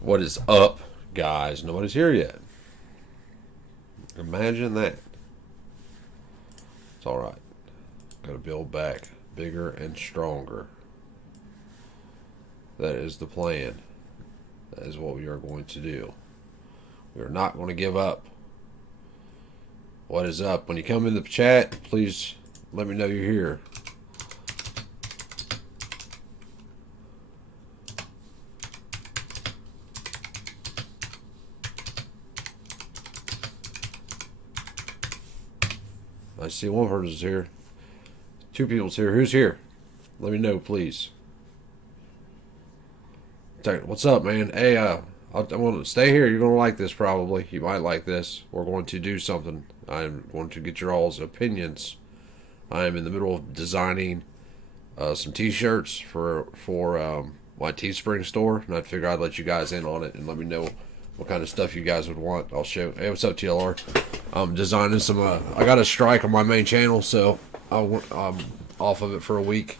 What is up, guys? Nobody's here yet. Imagine that. It's alright. Gotta build back bigger and stronger. That is the plan. That is what we are going to do. We are not going to give up. What is up? When you come in the chat, please let me know you're here. I see one person's here. Two people's here. Who's here? Let me know, please. What's up, man? Hey, I'm going to stay here. You're going to like this probably. You might like this. We're going to do something. I'm going to get your all's opinions. I am in the middle of designing some t-shirts for my Teespring store, and I figured I'd let you guys in on it and let me know what kind of stuff you guys would want. I'll show. Hey, what's up, TLR? I'm designing some. I got a strike on my main channel, so I'm off of it for a week.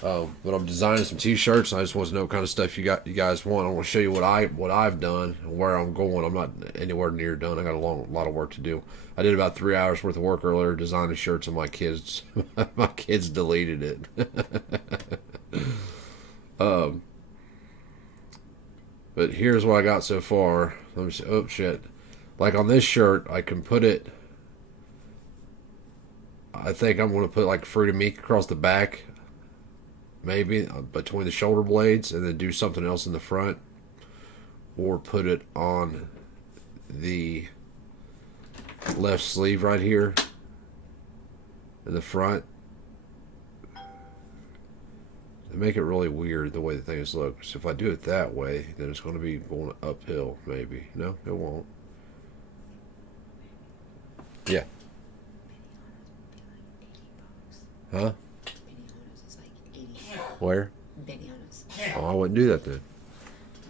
But I'm designing some t-shirts. I just want to know what kind of stuff you guys want. I want to show you what I've done and where I'm going. I'm not anywhere near done. I got a lot of work to do. I did about 3 hours worth of work earlier designing shirts, and my kids deleted it. But here's what I got so far. Let me see. Oh shit! Like on this shirt, I can put it. I think I'm going to put like Fruit of Meek across the back. Maybe between the shoulder blades, and then do something else in the front, or put it on the left sleeve right here in the front. They make it really weird the way the things look. So if I do it that way, then it's going to be going uphill. Maybe no, it won't. Yeah. Huh? Where? Benihana's. Oh, I wouldn't do that then.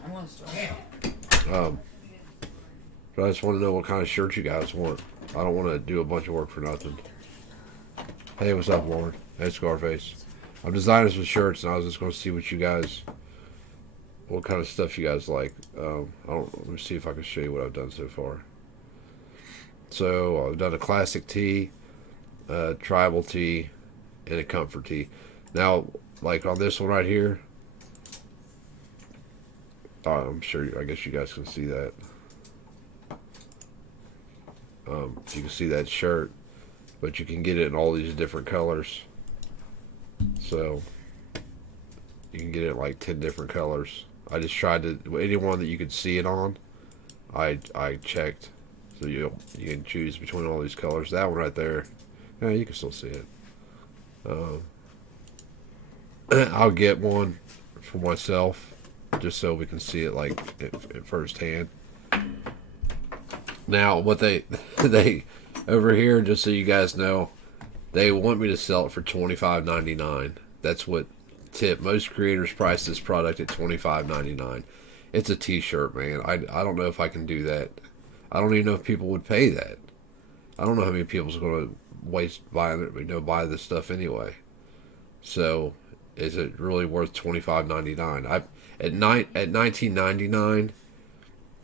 I want to start. So I just want to know what kind of shirt you guys want. I don't want to do a bunch of work for nothing. Hey, what's up, Lauren? Hey, Scarface. I'm designing some shirts, and I was just going to see what kind of stuff you guys like. Let me see if I can show you what I've done so far. So I've done a classic tee, a tribal tee, and a comfort tee. Now, like on this one right here, I'm sure. I guess you guys can see that. You can see that shirt, but you can get it in all these different colors. So you can get it in like 10 different colors. I just tried to anyone that you could see it on. I checked, so you can choose between all these colors. That one right there, yeah, you can still see it. I'll get one for myself just so we can see it like at first hand. Now, what they over here, just so you guys know, they want me to sell it for $25.99. That's what tip. Most creators price this product at $25.99. It's a t-shirt, man. I don't know if I can do that. I don't even know if people would pay that. I don't know how many people's going to buy this stuff anyway. So, is it really worth $25.99? At $19.99,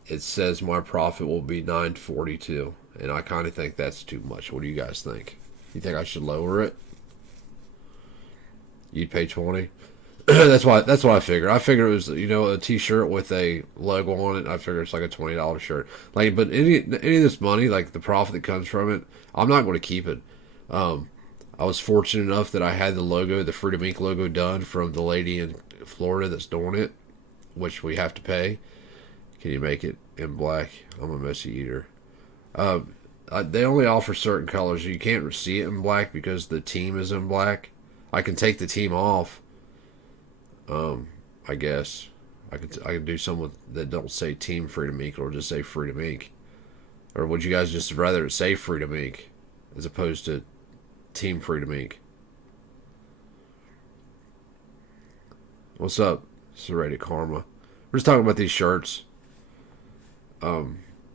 it says my profit will be $9.42, and I kind of think that's too much. What do you guys think? You think I should lower it? You'd pay $20. That's what I figured. I figured it was a t-shirt with a logo on it. I figured it's like a $20 shirt. Like, but any of this money, like the profit that comes from it, I'm not going to keep it. I was fortunate enough that I had the Fruit of Meek logo done from the lady in Florida that's doing it, which we have to pay. Can you make it in black? I'm a messy eater. They only offer certain colors. You can't see it in black because the team is in black. I can take the team off. I guess I could do some that don't say Team Fruit of Meek or just say Fruit of Meek. Or would you guys just rather say Fruit of Meek as opposed to Team Fruit of Meek? What's up, Serrated Karma? We're just talking about these shirts.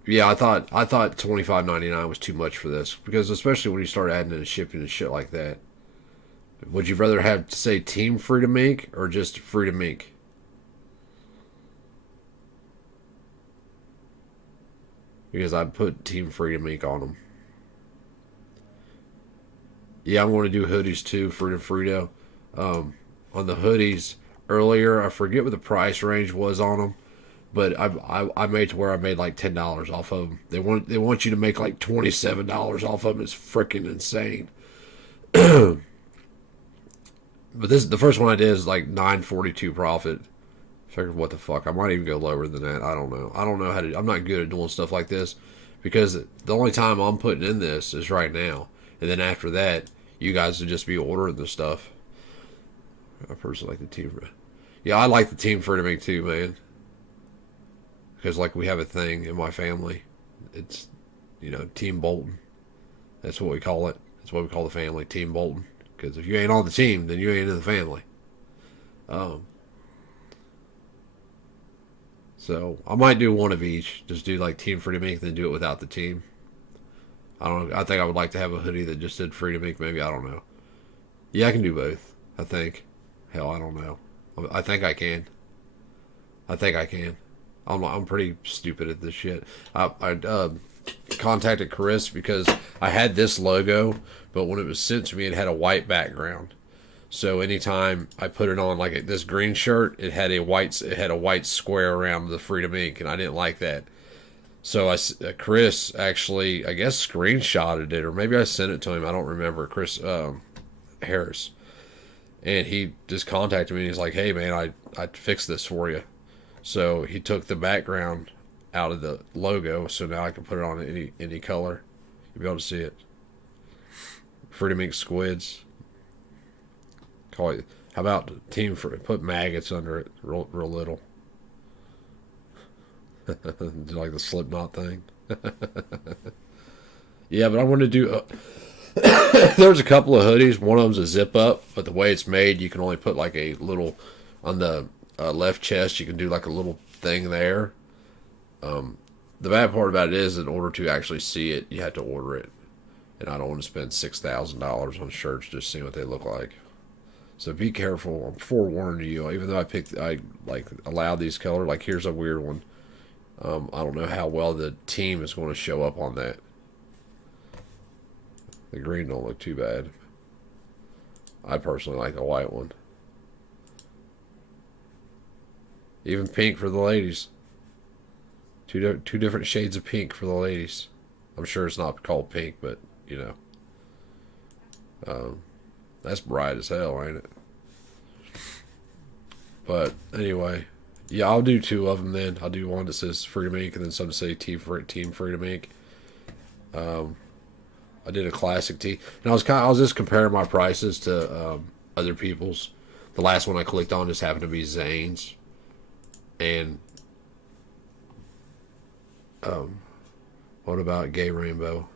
Yeah, I thought $25.99 was too much for this because especially when you start adding in shipping and shit like that. Would you rather have to say Team Fruit of Meek or just Fruit of Meek? because I put Team Freedom Inc. on them. Yeah, I'm going to do hoodies too, Freedom Frito. On the hoodies earlier, I forget what the price range was on them, but I made to where I made like $10 off of them. They want you to make like $27 off of them. It's freaking insane. But the first one I did is like $9.42 profit. Figured what the fuck, I might even go lower than that. I don't know. I don't know how to. I'm not good at doing stuff like this because the only time I'm putting in this is right now, and then after that, you guys would just be ordering the stuff. I personally like the team. Yeah, I like the Team Freedom Inc. too, man. Because like we have a thing in my family, it's Team Bolton. That's what we call it. That's what we call the family, Team Bolton. Because if you ain't on the team, then you ain't in the family. So I might do one of each. Just do like Team Freedom Inc. then do it without the team. I don't know. I think I would like to have a hoodie that just said Freedom Inc. Maybe, I don't know. Yeah, I can do both. I think. Hell, I don't know. I think I can. I'm pretty stupid at this shit. I contacted Chris because I had this logo, but when it was sent to me, it had a white background. So anytime I put it on, like this green shirt, it had a white square around the Freedom Inc. and I didn't like that. So Chris actually, I guess, screenshotted it, or maybe I sent it to him. I don't remember. Chris Harris, and he just contacted me. And he's like, "Hey man, I fixed this for you." So he took the background out of the logo, so now I can put it on any color. You'll be able to see it. Freedom Inc. Squids. Call it. How about put maggots under it, real little. Like the Slipknot thing. Yeah, but I want to do. There's a couple of hoodies. One of them's a zip up, but the way it's made, you can only put like a little on the left chest. You can do like a little thing there. The bad part about it is, in order to actually see it, you have to order it, and I don't want to spend $6,000 on shirts just seeing what they look like. So be careful. I'm forewarning you. Even though I allowed these colors. Like here's a weird one. I don't know how well the team is going to show up on that. The green don't look too bad. I personally like the white one. Even pink for the ladies. Two different shades of pink for the ladies. I'm sure it's not called pink, but that's bright as hell, ain't it? But anyway, yeah, I'll do two of them then. I'll do one that says Freedom Inc. and then some say Team Freedom Inc. I did a classic tee, and I was just comparing my prices to other people's. The last one I clicked on just happened to be Zane's, and what about Gay Rainbow?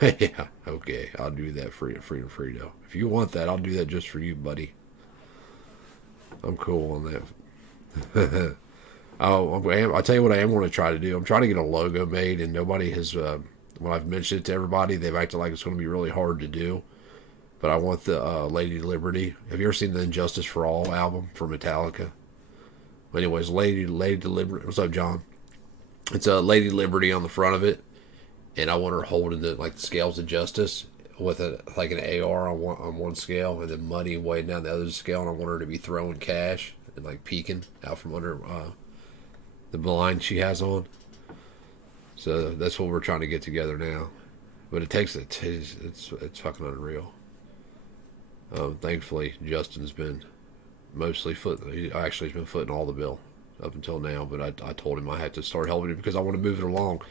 Yeah, okay, I'll do that. Freedom Frito. If you want that, I'll do that just for you, buddy. I'm cool on that. I'll tell you what I am going to try to do. I'm trying to get a logo made, and nobody has. When I've mentioned it to everybody, they've acted like it's going to be really hard to do. But I want the Lady Liberty. Have you ever seen the Injustice for All album for Metallica? Anyways, Lady Liberty. What's up, John? It's a Lady Liberty on the front of it, and I want her holding the scales of justice with like an AR on one scale, and then money way down the other scale, and I want her to be throwing cash and like peeking out from under the blind she has on. So that's what we're trying to get together now, but it's fucking unreal. Thankfully, Justin's been mostly he's been footing all the bill up until now, but I told him I had to start helping him because I want to move it along.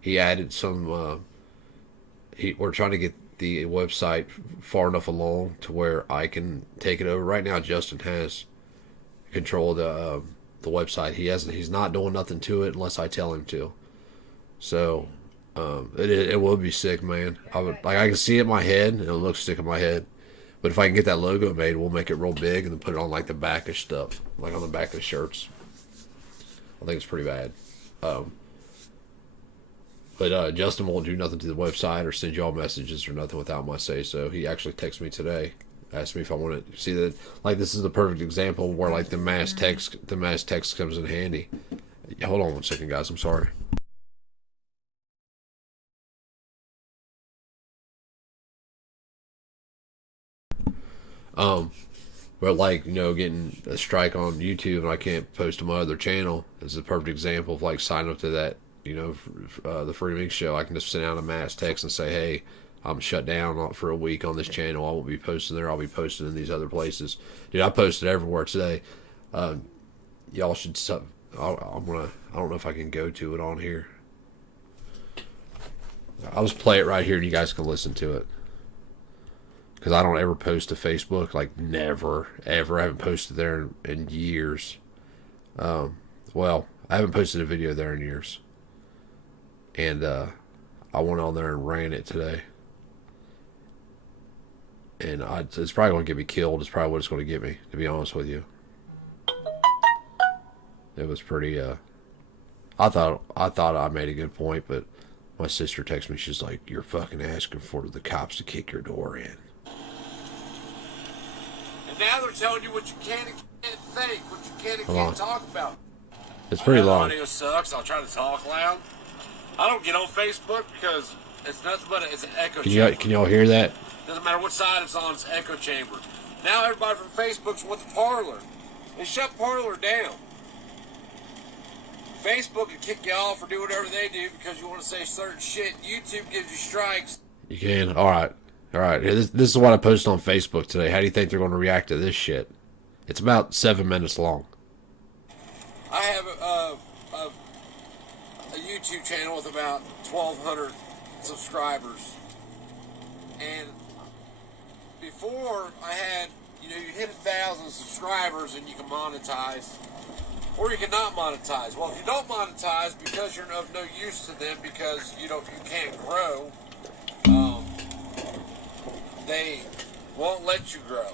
He added some. We're trying to get the website far enough along to where I can take it over. Right now, Justin has control of the website. He's not doing nothing to it unless I tell him to. So it will be sick, man. I can see it in my head, and it looks sick in my head. But if I can get that logo made, we'll make it real big and then put it on like the back of stuff, like on the back of the shirts. I think it's pretty bad. But Justin won't do nothing to the website or send y'all messages or nothing without my say so. He actually texted me today, asked me if I want to see that. Like this is the perfect example where like the mass text comes in handy. Hold on one second, guys. I'm sorry. But like, getting a strike on YouTube and I can't post to my other channel is a perfect example of like signing up to that, the Free Mix Show. I can just send out a mass text and say, hey, I'm shut down for a week on this channel. I won't be posting there. I'll be posting in these other places. Dude, I posted everywhere today. Y'all should I don't know if I can go to it on here. I'll just play it right here and you guys can listen to it. Because I don't ever post to Facebook. Like, never, ever. I haven't posted there in years. Well, I haven't posted a video there in years. And I went on there and ran it today. And it's probably going to get me killed. It's probably what it's going to get me, to be honest with you. It was pretty, I thought I made a good point, but my sister texted me. She's like, you're fucking asking for the cops to kick your door in. And now they're telling you what you can and can't think, what you can and can't talk about. It's pretty long. The audio sucks. I'll try to talk loud. I don't get on Facebook because it's nothing but it's an echo chamber. Can y'all hear that? Doesn't matter what side it's on, it's an echo chamber. Now everybody from Facebook's with the Parler. They shut Parler down. Facebook can kick you off or do whatever they do because you want to say certain shit. YouTube gives you strikes. You can? Alright. Alright. This is what I posted on Facebook today. How do you think they're going to react to this shit? It's about 7 minutes long. I have a YouTube channel with about 1,200 subscribers. And before I had, you hit 1,000 subscribers and you can monetize. Or you cannot monetize. Well, if you don't monetize because you're of no use to them because you can't grow, they won't let you grow.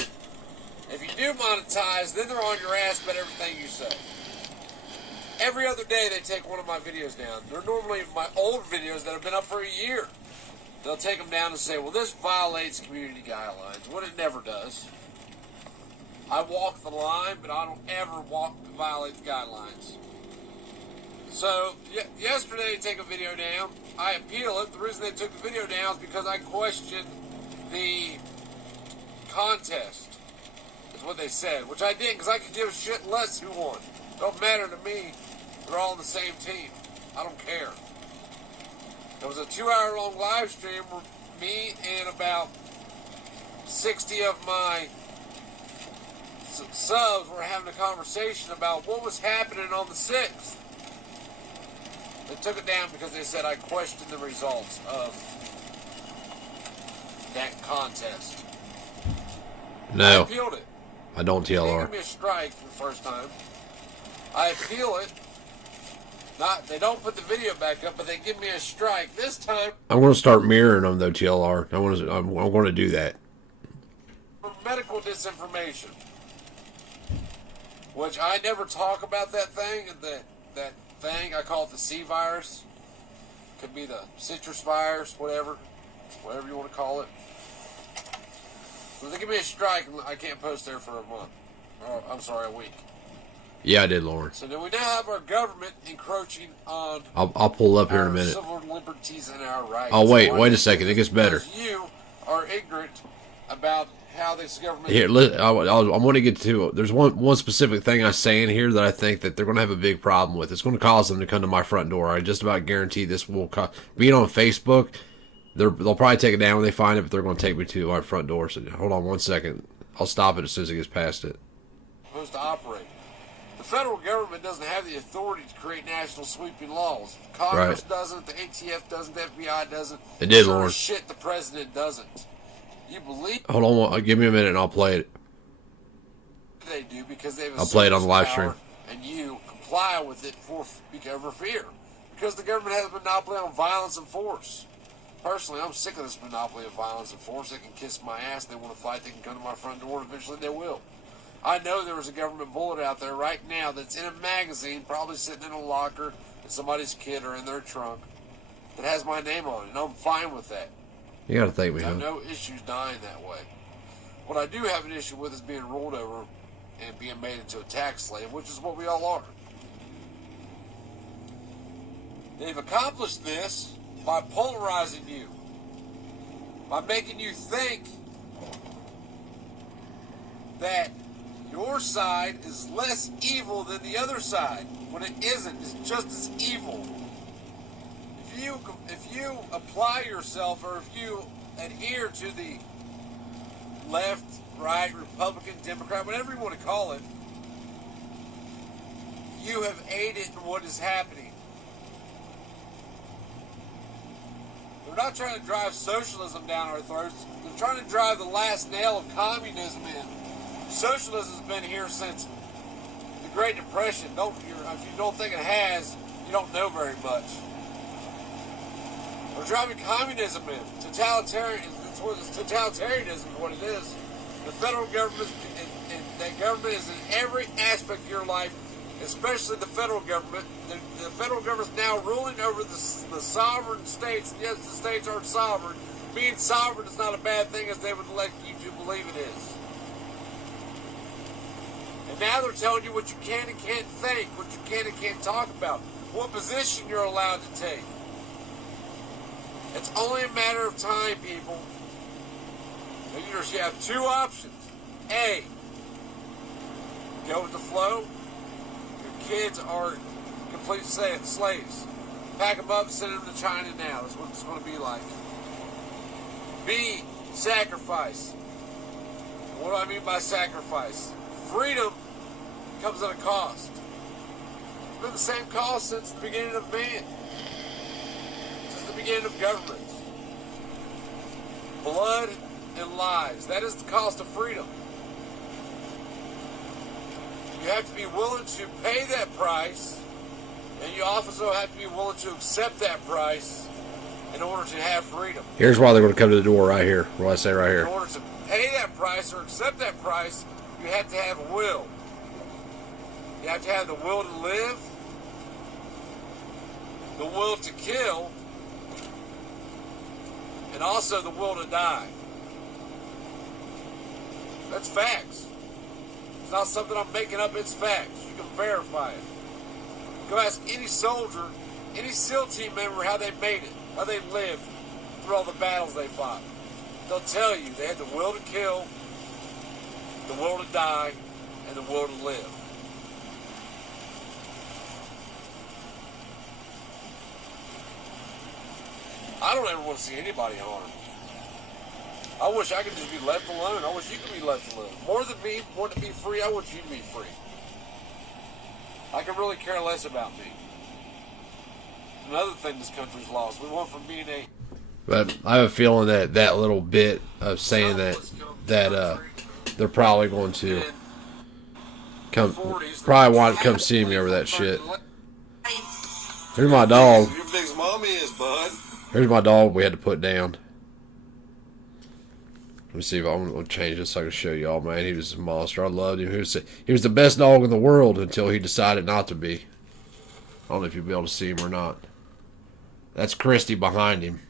If you do monetize, then they're on your ass about everything you say. Every other day they take one of my videos down. They're normally my old videos that have been up for a year. They'll take them down and say, well, this violates community guidelines. What it never does. I walk the line, but I don't ever violate the guidelines. So, yesterday they take a video down. I appeal it. The reason they took the video down is because I questioned the contest, is what they said. Which I did, because I could give a shit less who won. Don't matter to me. They're all on the same team. I don't care. There was a 2-hour-long live stream where me and about 60 of my subs were having a conversation about what was happening on the 6th. They took it down because they said I questioned the results of that contest. No. I appealed it. I don't TLR. They gave me a strike for the first time. I appeal it. They don't put the video back up, but they give me a strike. This time, I'm going to start mirroring them though, TLR. I'm going to do that. For medical disinformation, which I never talk about that thing. That thing I call it the C virus. Could be the citrus virus, whatever you want to call it. So they give me a strike, and I can't post there for a month. Or, I'm sorry, a week. Yeah, I did, Lauren. So then we now have our government encroaching on I'll pull up here in a minute. Civil liberties and our rights. Oh, wait a second. It gets better. You are ignorant about how this government... Here, I want to get to... There's one specific thing I say in here that I think that they're going to have a big problem with. It's going to cause them to come to my front door. I just about guarantee this will... Being on Facebook, they'll probably take it down when they find it, but they're going to take me to our front door. So hold on 1 second. I'll stop it as soon as it gets past it. Supposed to operate. The federal government doesn't have the authority to create national sweeping laws. Congress doesn't, the ATF doesn't, the FBI doesn't. It did, sure Lauren. as shit, the president doesn't. You believe Hold on, give me a minute and I'll play it. they do because they have I'll play it on the live stream. and you comply with it over fear. Because the government has a monopoly on violence and force. Personally, I'm sick of this monopoly of violence and force. They can kiss my ass. They want to fight. They can come to my front door. Eventually, they will. I know there was a government bullet out there right now that's in a magazine, probably sitting in a locker in somebody's kid or in their trunk, that has my name on it. And I'm fine with that. You got to thank me, I have huh? no issues dying that way. What I do have an issue with is being rolled over and being made into a tax slave, which is what we all are. They've accomplished this by polarizing you, by making you think that your side is less evil than the other side, when it isn't. It's just as evil. If you apply yourself, or if you adhere to the left, right, Republican, Democrat, whatever you want to call it, you have aided in what is happening. They're not trying to drive socialism down our throats. They're trying to drive the last nail of communism in. Socialism has been here since the Great Depression. If you don't think it has, you don't know very much. They're driving communism in. Totalitarianism is what it is. The federal government, and that government is in every aspect of your life, especially the federal government. The federal government is now ruling over the sovereign states. Yes, the states are sovereign. Being sovereign is not a bad thing, as they would like you to believe it is. And now they're telling you what you can and can't think, what you can and can't talk about, what position you're allowed to take. It's only a matter of time, people. And you have two options. A, go with the flow. Your kids are complete slaves. Pack them up, send them to China now. That's what it's going to be like. B, sacrifice. What do I mean by sacrifice? Freedom comes at a cost. It's been the same cost since the beginning of man. Since the beginning of government. Blood and lives. That is the cost of freedom. You have to be willing to pay that price, and you also have to be willing to accept that price in order to have freedom. Here's why they're going to come to the door right here. What I say right here. In order to pay that price or accept that price, you have to have a will. You have to have the will to live, the will to kill, and also the will to die. That's facts. It's not something I'm making up, it's facts. You can verify it. Go ask any soldier, any SEAL team member how they made it, how they lived through all the battles they fought. They'll tell you they had the will to kill, the will to die, and the will to live. I don't ever want to see anybody harmed. I wish I could just be left alone. I wish you could be left alone. More than me wanting to be free, I want you to be free. I can really care less about me. Another thing this country's lost. We went from being a... But I have a feeling that that little bit of saying that they're probably going to probably want to come see me over that shit. Here's my dog. Your big mommy is, bud. Here's my dog we had to put down. Let me see if I'm going to change this so I can show y'all, man. He was a monster. I loved him. He was the best dog in the world until he decided not to be. I don't know if you'll be able to see him or not. That's Christy behind him.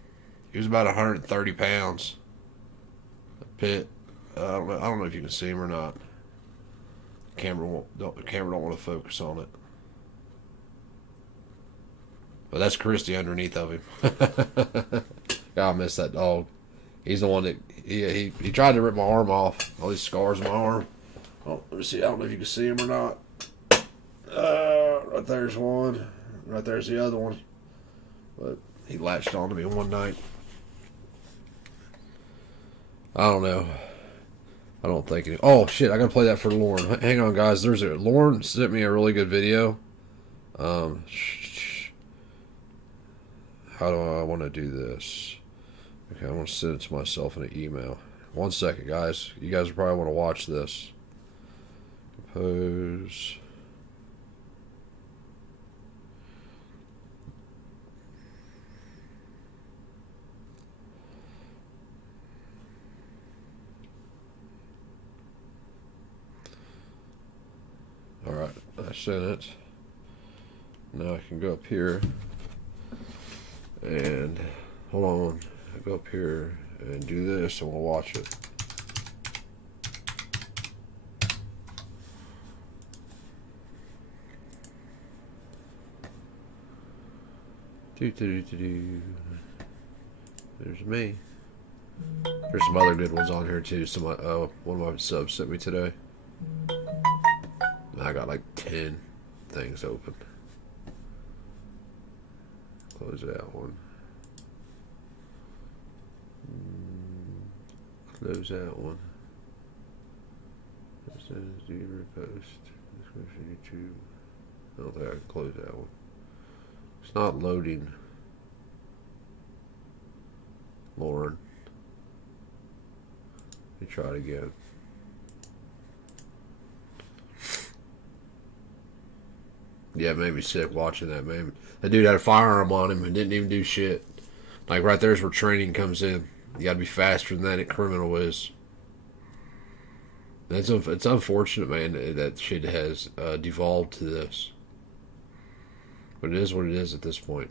He was about 130 pounds. A pit. I don't know if you can see him or not. The camera don't want to focus on it. But that's Christy underneath of him. God, I miss that dog. He's the one that he tried to rip my arm off. All these scars on my arm. Oh, let me see. I don't know if you can see him or not. Right there's one. Right there's the other one. But he latched onto me one night. I don't know. I don't think any. Oh shit! I gotta play that for Lauren. Hang on, guys. Lauren sent me a really good video. How do I want to do this? Okay, I want to send it to myself in an email. 1 second, guys. You guys probably want to watch this. Compose. Alright, I sent it. Now I can go up here and hold on. I go up here and do this and we'll watch it. There's me. There's some other good ones on here too. Some one of my subs sent me today. I got like 10 things open. Close that one. Close that one. It says do you repost? Description YouTube. I don't think I can close that one. It's not loading. Lauren. Let me try it again. Yeah, it made me sick watching that, man. That dude had a firearm on him and didn't even do shit. Like, right there's where training comes in. You gotta be faster than that criminal is. It's unfortunate, man, that shit has devolved to this. But it is what it is at this point.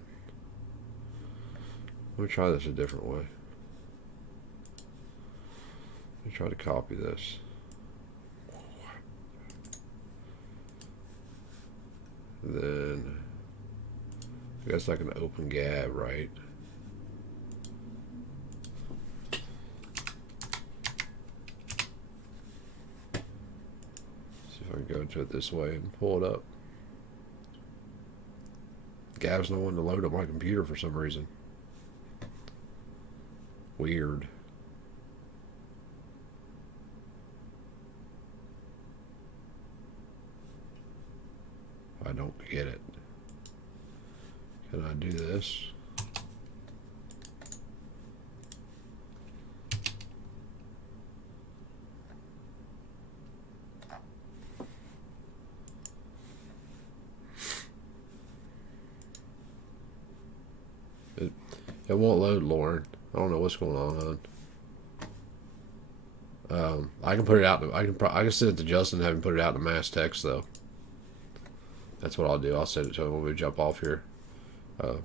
Let me try this a different way. Let me try to copy this. Then I guess I can open Gab, right? See if I can go to it this way and pull it up. Gab's no one to load up my computer for some reason. Weird. I don't get it. Can I do this? It won't load, Lauren. I don't know what's going on. I can put it out. I can send it to Justin and have him put it out in mass text though. That's what I'll do. I'll send it to him when we jump off here.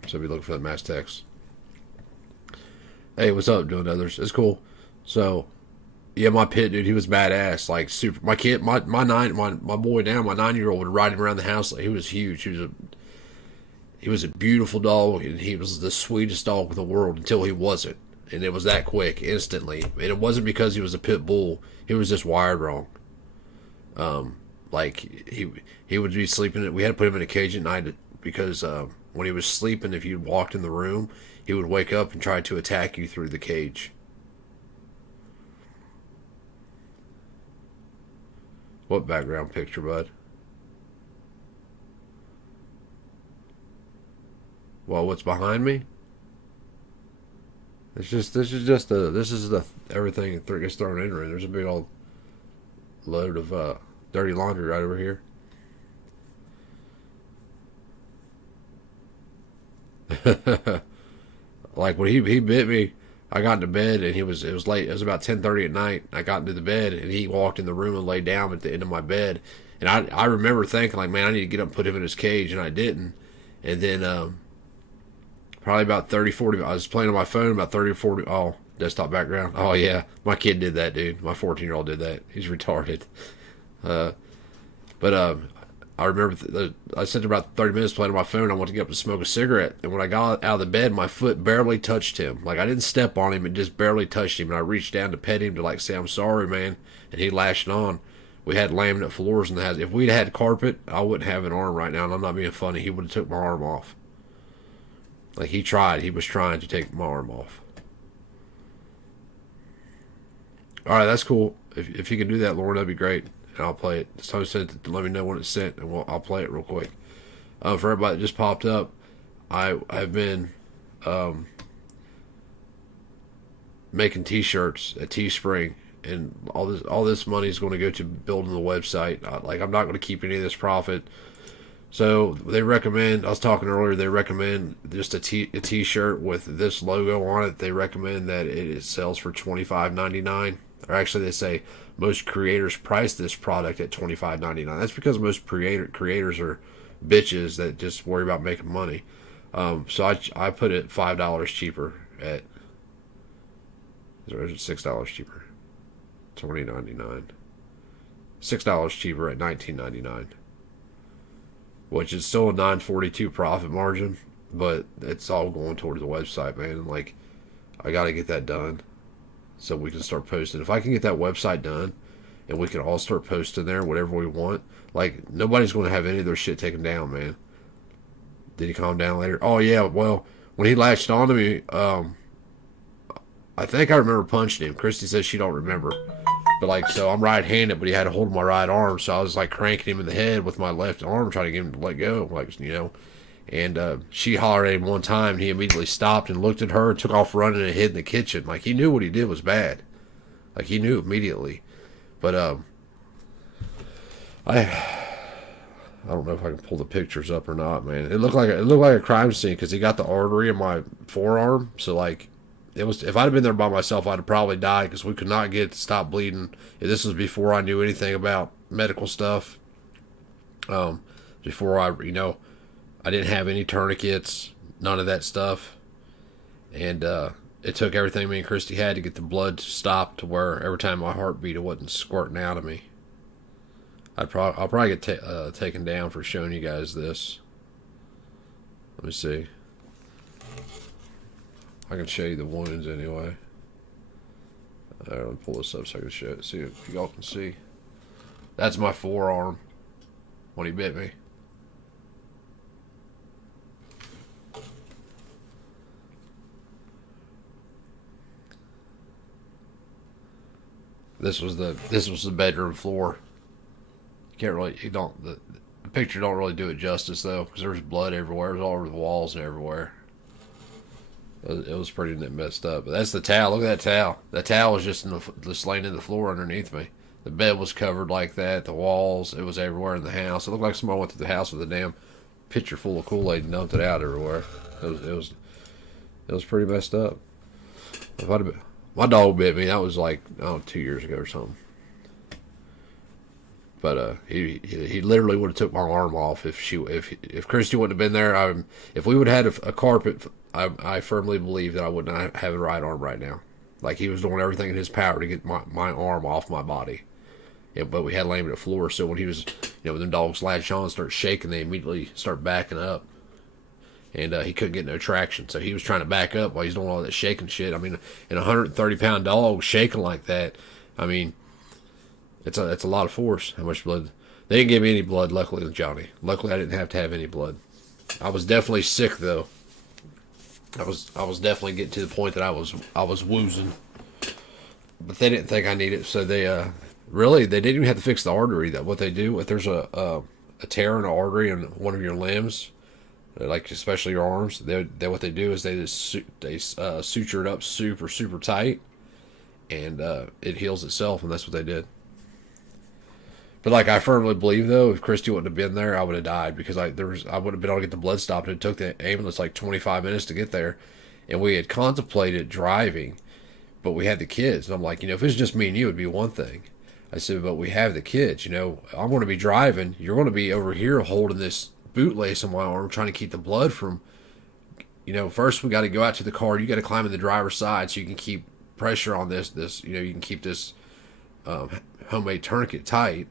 So we look for that mass text. Hey, what's up, doing others? It's cool. So, yeah, my pit dude, he was badass. Like super. My kid, my boy now, my 9-year-old would ride him around the house. Like, he was huge. He was a beautiful dog, and he was the sweetest dog in the world until he wasn't. And it was that quick, instantly. And it wasn't because he was a pit bull. He was just wired wrong. Like, he would be sleeping. We had to put him in a cage at night because when he was sleeping, if you walked in the room, he would wake up and try to attack you through the cage. What background picture, bud? Well, what's behind me? This is the everything that gets thrown in there. There's a big old load of dirty laundry right over here. Like when he bit me, I got into bed and it was late. It was about 10:30 at night. I got into the bed and he walked in the room and laid down at the end of my bed. And I remember thinking like, man, I need to get up and put him in his cage, and I didn't. And then probably about 30-40, I was playing on my phone, about 30-40, oh, desktop background. Oh yeah, my kid did that, dude. My 14-year-old did that. He's retarded. But I remember I spent about 30 minutes playing on my phone. I wanted to get up and smoke a cigarette. And when I got out of the bed, my foot barely touched him. Like, I didn't step on him. It just barely touched him. And I reached down to pet him to, like, say, I'm sorry, man. And he lashed on. We had laminate floors in the house. If we'd had carpet, I wouldn't have an arm right now. And I'm not being funny. He would have took my arm off. Like, he tried. He was trying to take my arm off. All right, that's cool. If you can do that, Lauren, that'd be great. And I'll play it. So sent it to let me know when it's sent, and I'll play it real quick. For everybody that just popped up, I've been making T-shirts at Teespring, and all this money is going to go to building the website. I'm not going to keep any of this profit. So they recommend. I was talking earlier. They recommend just a T-shirt with this logo on it. They recommend that it sells for $25.99. Or actually, they say most creators price this product at $25.99. That's because most creators are bitches that just worry about making money. So I put it $5 cheaper at. Or is it $6 cheaper? $20.99. $6 cheaper at $19.99. Which is still a $9.42 profit margin, but it's all going towards the website, man. Like, I got to get that done. so we can start posting. If I can get that website done, and we can all start posting there whatever we want, like nobody's going to have any of their shit taken down, man. Did he calm down later? Oh yeah, well when he latched onto me, I think I remember punching him. Christy says she don't remember. But like, so I'm right-handed, but he had a hold of my right arm, so I was like cranking him in the head with my left arm, trying to get him to let go, like, you know. And she hollered at him one time, and he immediately stopped and looked at her and took off running and hid in the kitchen. Like, he knew what he did was bad. Like, he knew immediately. But I don't know if I can pull the pictures up or not, man. It looked like a crime scene because he got the artery in my forearm, so like. It was, if I'd have been there by myself, I'd have probably died because we could not get it to stop bleeding. This was before I knew anything about medical stuff. Before I didn't have any tourniquets, none of that stuff. And it took everything me and Christy had to get the blood to stop to where every time my heart beat, it wasn't squirting out of me. I'll probably get taken down for showing you guys this. Let me see. I can show you the wounds anyway. Let me pull this up so I can show it. See if y'all can see. That's my forearm when he bit me. This was the bedroom floor. The picture don't really do it justice though, because there's blood everywhere. It was all over the walls and everywhere. It was pretty messed up. But that's the towel. Look at that towel. That towel was just laying in the floor underneath me. The bed was covered like that. The walls. It was everywhere in the house. It looked like somebody went to the house with a damn pitcher full of Kool-Aid and dumped it out everywhere. It was pretty messed up. My dog bit me. That was like 2 years ago or something. But he literally would have took my arm off if Christy wouldn't have been there. If we would have had a carpet, I firmly believe that I would not have a right arm right now. Like he was doing everything in his power to get my arm off my body. Yeah, but we had laminate floor, so when he was, when them dogs latch on and start shaking, they immediately start backing up. And he couldn't get no traction, so he was trying to back up while he's doing all that shaking shit. I mean, an 130-pound dog shaking like that, I mean, it's a lot of force. How much blood? They didn't give me any blood, luckily, with Johnny. Luckily, I didn't have to have any blood. I was definitely sick though. I was definitely getting to the point that I was woozing. But they didn't think I needed it, so they didn't even have to fix the artery. That what they do if there's a tear in an artery in one of your limbs, like especially your arms, they what they do is they suture it up super tight, and it heals itself, and that's what they did. But like I firmly believe though, if Christy wouldn't have been there, I would have died because I would have been able to get the blood stopped. And it took the ambulance like 25 minutes to get there, and we had contemplated driving, but we had the kids. And I'm like, if it's just me and you, it'd be one thing. I said, but we have the kids. I'm going to be driving. You're going to be over here holding this bootlace on my arm, trying to keep the blood from. First we got to go out to the car. You got to climb in the driver's side so you can keep pressure on this. You can keep this homemade tourniquet tight.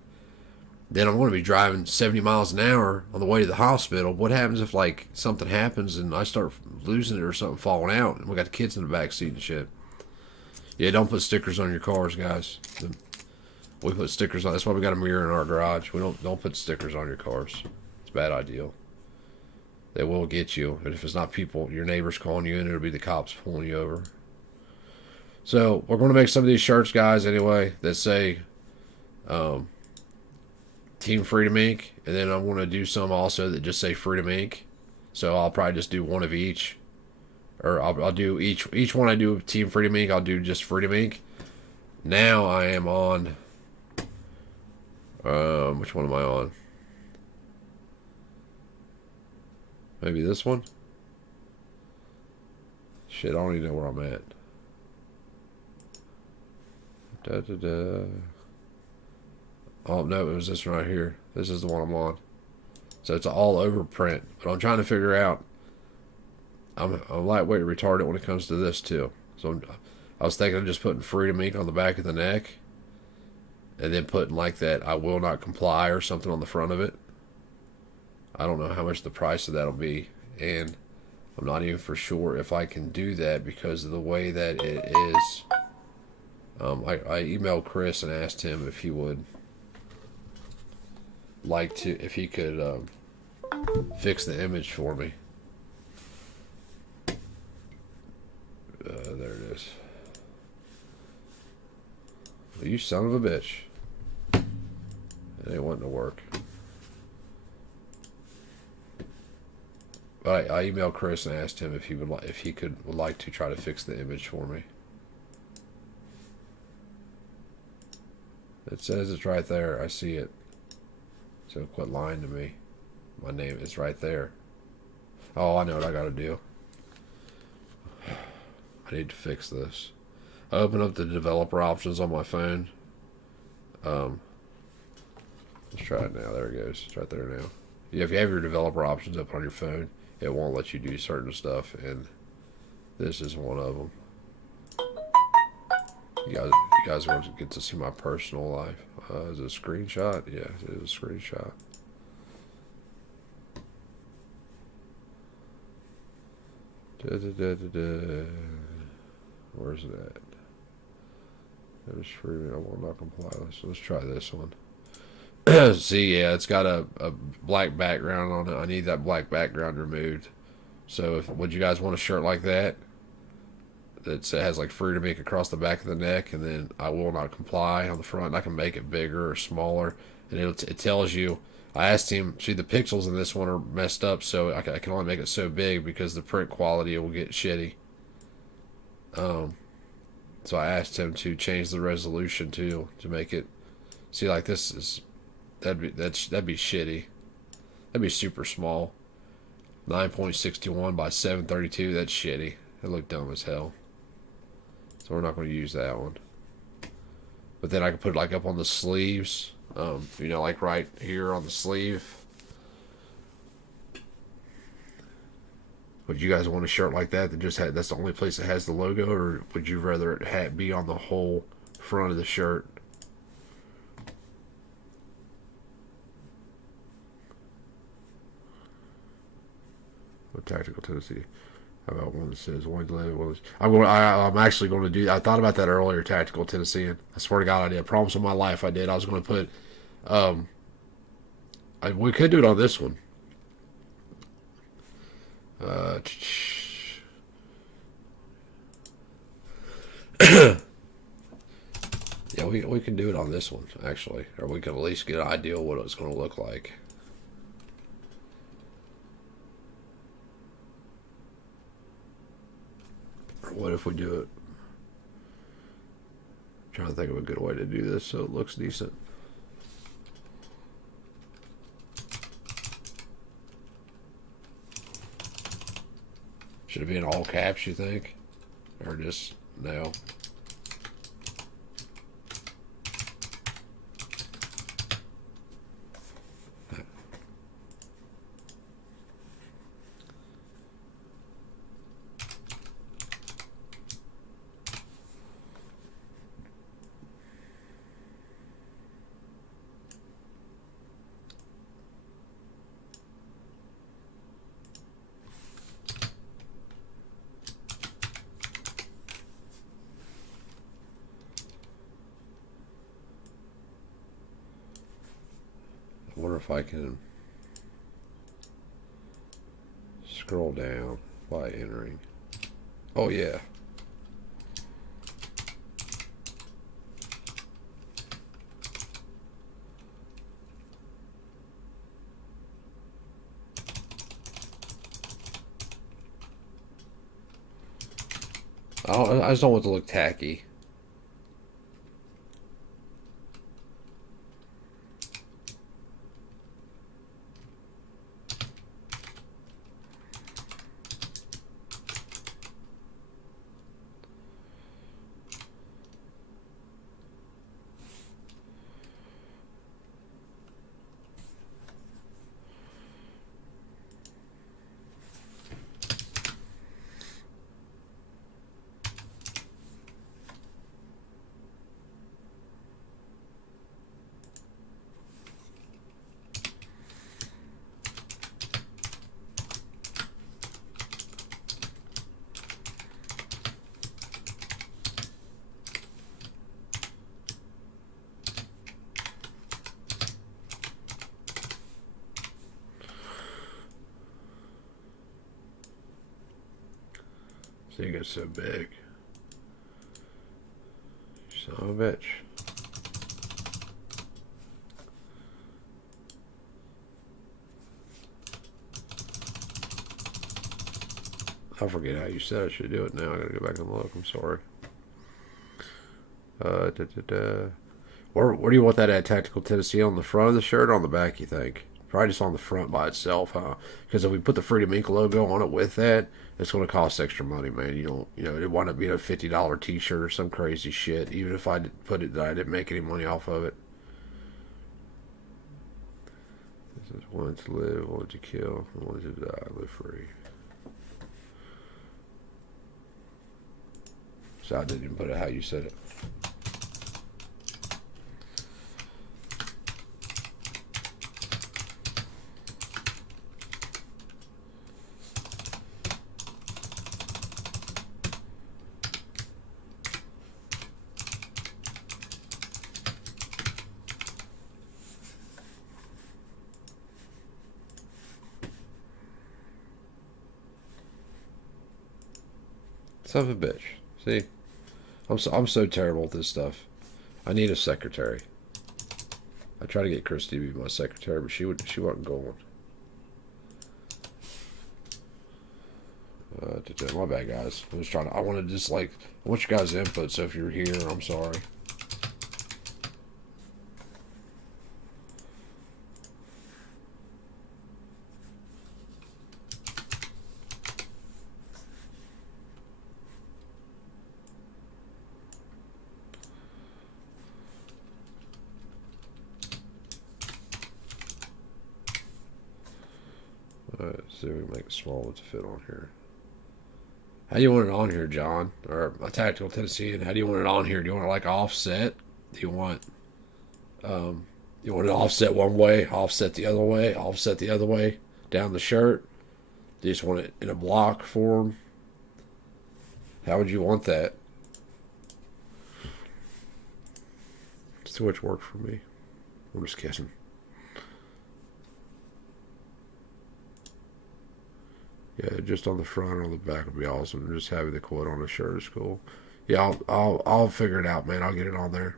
Then I'm going to be driving 70 miles an hour on the way to the hospital. What happens if, like, something happens and I start losing it or something falling out and we got the kids in the back seat and shit? Yeah, don't put stickers on your cars, guys. We put stickers on. That's why we got a mirror in our garage. We don't put stickers on your cars. It's a bad idea. They will get you. And if it's not people, your neighbors calling you in, it'll be the cops pulling you over. So, we're going to make some of these shirts, guys, anyway, that say... Team Freedom Inc. And then I'm going to do some also that just say Freedom Inc. So I'll probably just do one of each. Or I'll do each one I do Team Freedom Inc. I'll do just Freedom Inc. Now I am on... which one am I on? Maybe this one? Shit, I don't even know where I'm at. Oh, no, it was this one right here. This is the one I'm on. So it's an all over print. But I'm trying to figure out. I'm lightweight retarded when it comes to this, too. So I was thinking of just putting Freedom Inc. on the back of the neck. And then putting like that, I will not comply or something on the front of it. I don't know how much the price of that'll be. And I'm not even for sure if I can do that because of the way that it is. I emailed Chris and asked him if he would like to, if he could fix the image for me. There it is. You son of a bitch. It ain't wanting to work. I emailed Chris and asked him if he would like to try to fix the image for me. It says it's right there. I see it. So quit lying to me. My name is right there. Oh, I know what I gotta do. I need to fix this. I open up the developer options on my phone. Let's try it now. There it goes. It's right there now. Yeah, if you have your developer options up on your phone, it won't let you do certain stuff, and this is one of them. You guys want to get to see my personal life. Is it a screenshot? Yeah, it is a screenshot. Where's it at? It was free. I will not comply. Let's try this one. See, yeah, it's got a black background on it. I need that black background removed. So, would you guys want a shirt like that? That has like free to make across the back of the neck, and then I will not comply on the front. I can make it bigger or smaller, and it tells you. I asked him. See, the pixels in this one are messed up, so I can only make it so big because the print quality will get shitty. So I asked him to change the resolution to make it. See, like this is that'd be shitty. That'd be super small. 9.61 by 732. That's shitty. It looked dumb as hell. So we're not going to use that one. But then I can put it like up on the sleeves. You know, like right here on the sleeve. Would you guys want a shirt like that just that's the only place that has the logo, or would you rather it be on the whole front of the shirt? What tactical Tennessee? How about one that says one live? I'm actually going to do. I thought about that earlier. Tactical Tennessean. I swear to God, I did. I promise on my life, I did. I was going to put. We could do it on this one. Yeah, we can do it on this one actually, or we can at least get an idea of what it's going to look like. What if we do it? I'm trying to think of a good way to do this so it looks decent. Should it be in all caps, you think? Or just no? I wonder if I can scroll down by entering. Oh yeah. I just don't want it to look tacky. thing is so big. Son of a bitch. I forget how you said I should do it now. I gotta go back and look. I'm sorry. Where do you want that at, Tactical Tennessee? On the front of the shirt or on the back, you think? Probably just on the front by itself, huh? Because if we put the Freedom Inc. logo on it with that, it's going to cost extra money, man. It wound up being a $50 t-shirt or some crazy shit, even if I put it that I didn't make any money off of it. This is one to live, one to kill, one to die, live free. So I didn't even put it how you said it. Son of a bitch. See? I'm so terrible at this stuff. I need a secretary. I tried to get Christy to be my secretary, but she wasn't going. My bad, guys. I want your guys' input, so if you're here, I'm sorry. Let's see if we can make it small to fit on here. How do you want it on here, John? Or a Tactical Tennessee? How do you want it on here? Do you want it like offset? Do you want it offset one way, offset the other way down the shirt? Do you just want it in a block form? How would you want that? It's too much work for me. I'm just kidding. Yeah, just on the front or on the back would be awesome. Just having the quote on the shirt is cool. Yeah, I'll figure it out, man. I'll get it on there.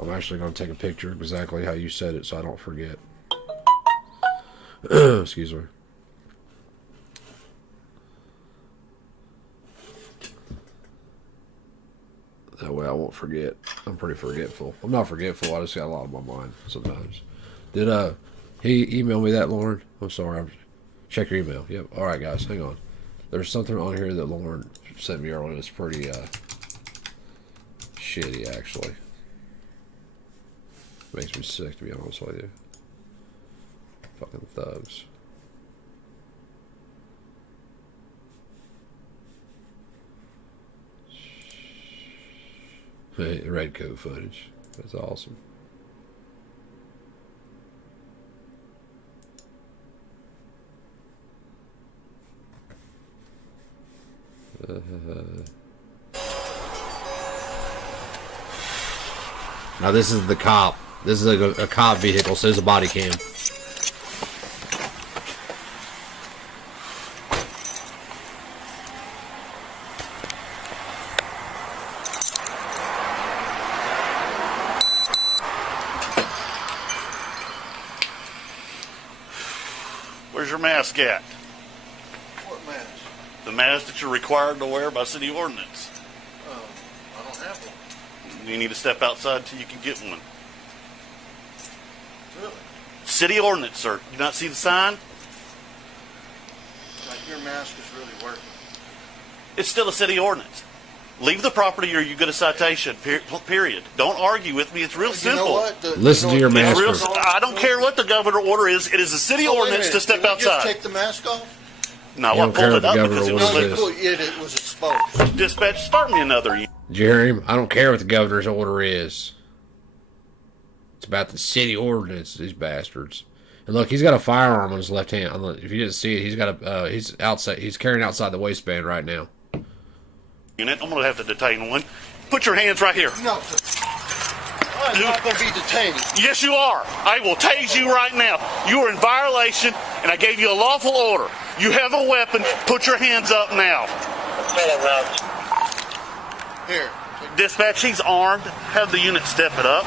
I'm actually going to take a picture exactly how you said it so I don't forget. Excuse me. That way I won't forget. I'm pretty forgetful. I'm not forgetful. I just got a lot on my mind sometimes. Did he emailed me that, Lauren? I'm sorry. Check your email. Yep. All right, guys. Hang on. There's something on here that Lauren sent me earlier that's pretty shitty, actually. Makes me sick, to be honest with you. Fucking thugs. Hey, red coat footage. That's awesome. Now this is the cop. This is a cop vehicle, so there's a body cam. Where's your mask at? What mask? The mask that you're required to wear by city ordinance. I don't have one. You need to step outside till you can get one. Really? City ordinance, sir. You not see the sign? Like your mask is really working. It's still a city ordinance. Leave the property or you get a citation, period. Don't argue with me. It's real simple. You know what? Listen to your master. I don't care what the governor order is. It is a city ordinance to step outside. Just take the mask off? No, You I don't care pulled what it the up because it governor was order lit. is. It was exposed. Dispatch, start me another. Did you hear him? I don't care what the governor's order is. It's about the city ordinance, these bastards. And look, he's got a firearm on his left hand. If you didn't see it, he's got he's outside. He's carrying outside the waistband right now. Unit, I'm going to have to detain one. Put your hands right here. No, sir. I'm not going to be detained. Yes, you are. I will tase you right now. You are in violation And I gave you a lawful order. You have a weapon. Put your hands up now. Here. Dispatch, he's armed. Have the unit step it up.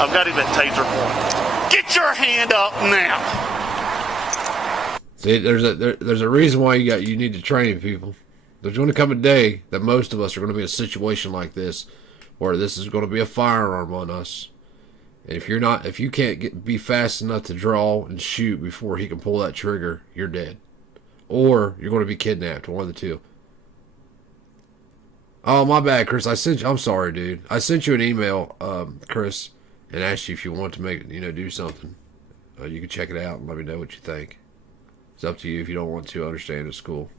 I've got him at taser point. Get your hand up now. See, there's a reason why you need to train people. There's going to come a day that most of us are going to be in a situation like this, where this is going to be a firearm on us. And if you can't be fast enough to draw and shoot before he can pull that trigger, you're dead. Or you're going to be kidnapped, one of the two. Oh, my bad, Chris. I'm sorry, dude. I sent you an email, Chris, and asked you if you want to do something. You can check it out and let me know what you think. It's up to you. If you don't want to understand, it's cool.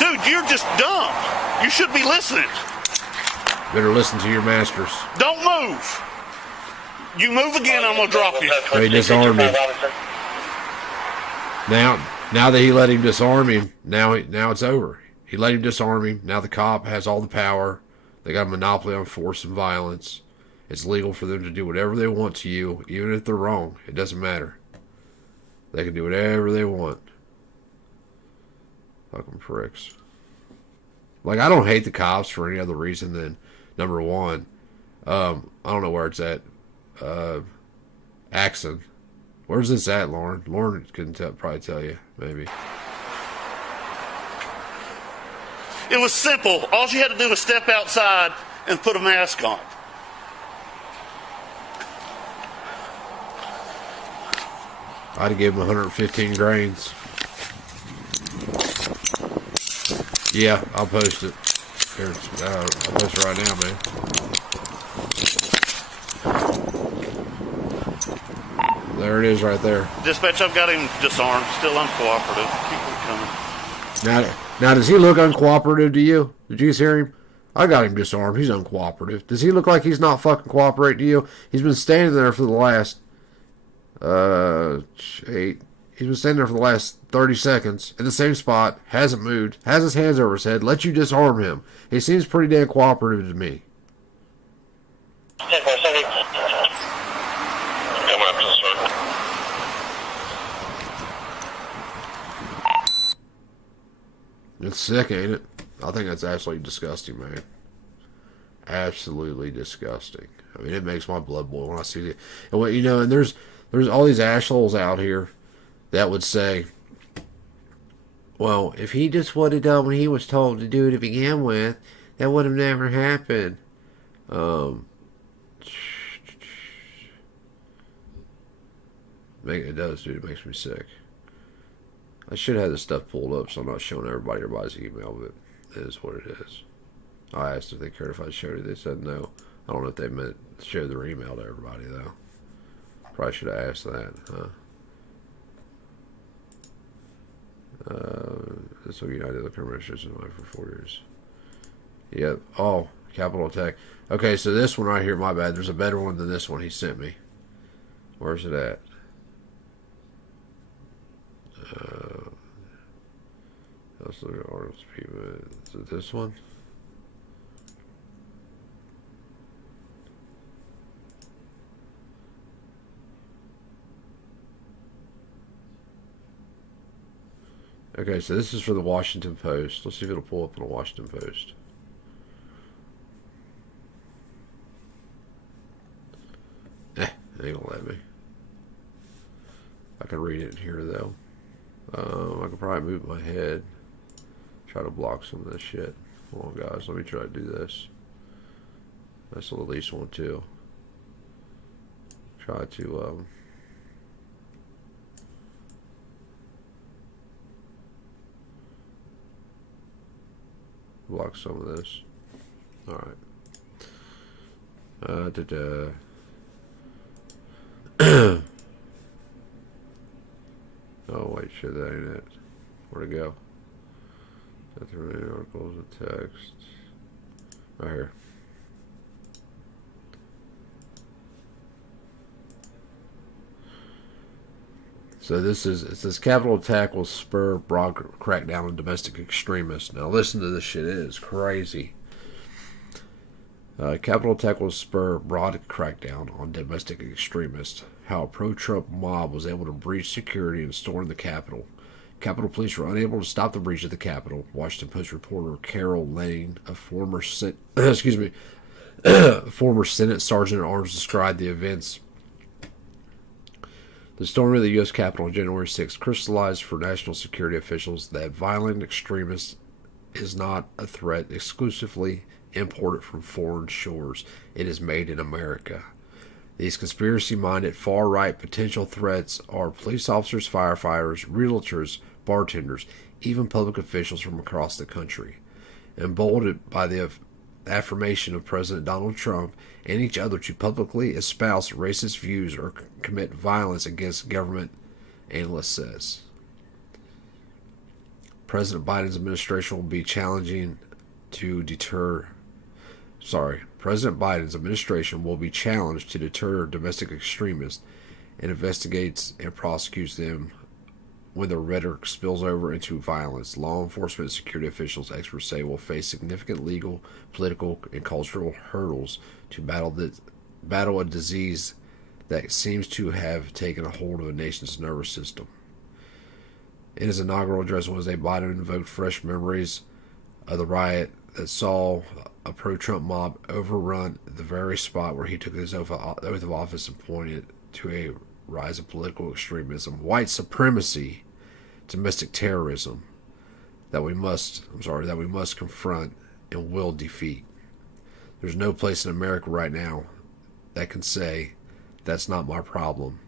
Dude, you're just dumb. You should be listening. Better listen to your masters. Don't move. You move again, I'm going to drop you. So he disarmed him. Now that he let him disarm him, now it's over. He let him disarm him. Now the cop has all the power. They got a monopoly on force and violence. It's legal for them to do whatever they want to you, even if they're wrong. It doesn't matter. They can do whatever they want. Fucking pricks. Like, I don't hate the cops for any other reason than, number one, I don't know where it's at. Axon. Where's this at, Lauren? Lauren can probably tell you, maybe. It was simple. All you had to do was step outside and put a mask on. I'd have given him 115 grains. Yeah, I'll post it. Here, I'll post it right now, man. There it is right there. Dispatch, I've got him disarmed. Still uncooperative. Keep him coming. Now, does he look uncooperative to you? Did you hear him? I got him disarmed. He's uncooperative. Does he look like he's not fucking cooperating to you? He's been standing there for the last... He's been standing there for the last 30 seconds in the same spot, hasn't moved, has his hands over his head, let you disarm him. He seems pretty damn cooperative to me. It's sick, ain't it? I think that's absolutely disgusting, man. Absolutely disgusting. I mean, it makes my blood boil when I see it. And what and there's all these assholes out here that would say, well, if he just would have done what he was told to do to begin with, that would have never happened. It does, dude. It makes me sick. I should have this stuff pulled up so I'm not showing everybody's email, but it is what it is. I asked if they cared if I showed it. They said no. I don't know if they meant show their email to everybody, though. Probably should have asked that, huh? This will United the Commissioners in life for 4 years. Yep. Oh, Capital Attack. Okay, so this one right here, my bad. There's a better one than this one he sent me. Where's it at? Let's look at RSP. Is it this one? Okay, so this is for the Washington Post. Let's see if it'll pull up on the Washington Post. It ain't gonna let me. I can read it in here, though. I could probably move my head. Try to block some of this shit. Hold on, guys. Let me try to do this. That's the least one, too. Try to, block some of this. Alright. Oh, wait, shit, that ain't it. Where'd it go? That's the related articles of text. Right here. So it says Capital Attack will spur broad crackdown on domestic extremists. Now listen to this shit. It is crazy. Capitol attack will spur broad crackdown on domestic extremists. How a pro-Trump mob was able to breach security and storm the Capitol. Capitol Police were unable to stop the breach of the Capitol. Washington Post reporter Carol Lane, a former former Senate Sergeant at Arms, described the events. The storming of the U.S. Capitol on January 6 crystallized for national security officials that violent extremists is not a threat exclusively imported from foreign shores. It is made in America. These conspiracy-minded far-right potential threats are police officers, firefighters, realtors, bartenders, even public officials from across the country. Emboldened by the affirmation of President Donald Trump and each other to publicly espouse racist views or commit violence against government, analyst says. President Biden's administration will be challenging to deter. President Biden's administration will be challenged to deter domestic extremists and investigates and prosecutes them when the rhetoric spills over into violence. Law enforcement and security officials, experts say, will face significant legal, political, and cultural hurdles to battle a disease that seems to have taken a hold of a nation's nervous system. In his inaugural address Wednesday, Biden invoked fresh memories of the riot that saw a pro-Trump mob overrun the very spot where he took his oath of office and pointed to a rise of political extremism, white supremacy, domestic terrorism that we must confront and will defeat. There's no place in America right now that can say that's not my problem,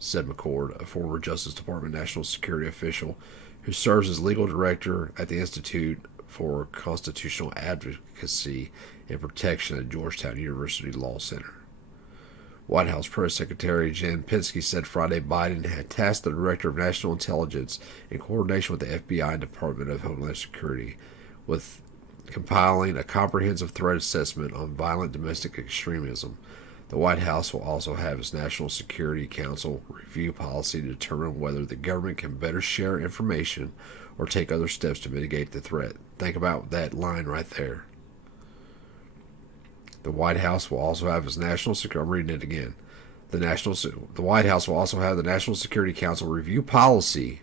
said McCord, a former Justice Department national security official who serves as legal director at the Institute for Constitutional Advocacy and Protection at Georgetown University Law Center. White House Press Secretary Jen Psaki said Friday Biden had tasked the Director of National Intelligence in coordination with the FBI and Department of Homeland Security with compiling a comprehensive threat assessment on violent domestic extremism. The White House will also have its National Security Council review policy to determine whether the government can better share information or take other steps to mitigate the threat. Think about that line right there. The White House will also have its National Security. I'm reading it again. The White House will also have the National Security Council review policy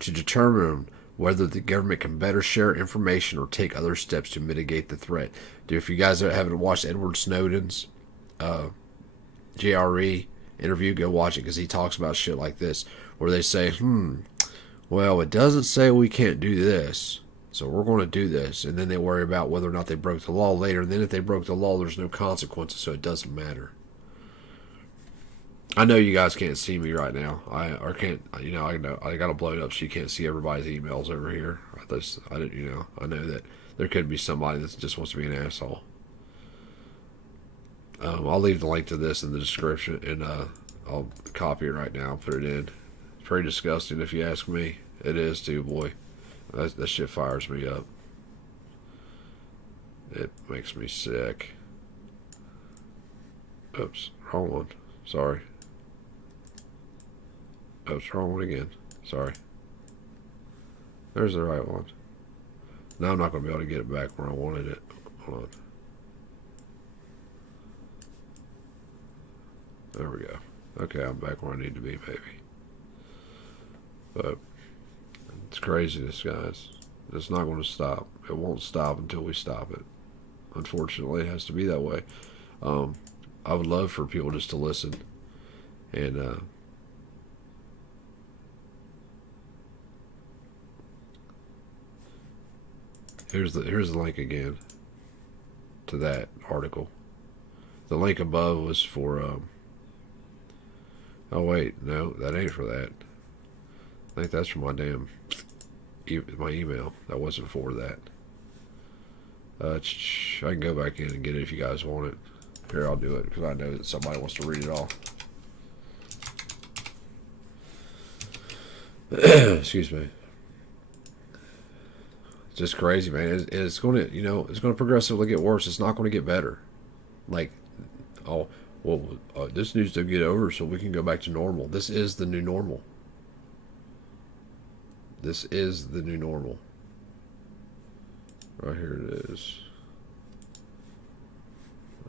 to determine whether the government can better share information or take other steps to mitigate the threat. Dude, if you guys haven't watched Edward Snowden's JRE interview, go watch it because he talks about shit like this, where they say, well, it doesn't say we can't do this, so we're going to do this. And then they worry about whether or not they broke the law later. And then if they broke the law, there's no consequences, so it doesn't matter. I know you guys can't see me right now. I got to blow it up so you can't see everybody's emails over here. I know that there could be somebody that just wants to be an asshole. I'll leave the link to this in the description, and I'll copy it right now and put it in. It's pretty disgusting if you ask me. It is too, boy. That shit fires me up. It makes me sick. Oops, wrong one. Sorry. Oops, wrong one again. Sorry. There's the right one. Now I'm not going to be able to get it back where I wanted it. Hold on. There we go. Okay, I'm back where I need to be, baby. But it's craziness, guys. It's not going to stop. It won't stop until we stop it. Unfortunately, it has to be that way. I would love for people just to listen. And here's the link again to that article. The link above was for oh wait, no, that ain't for that. I think that's for my my email. That wasn't for that. I can go back in and get it if you guys want it. Here, I'll do it because I know that somebody wants to read it all. Excuse me. It's just crazy, man. It's going to, it's going to progressively get worse. It's not going to get better. Like, this needs to get over so we can go back to normal. This is the new normal. This is the new normal. Right here it is.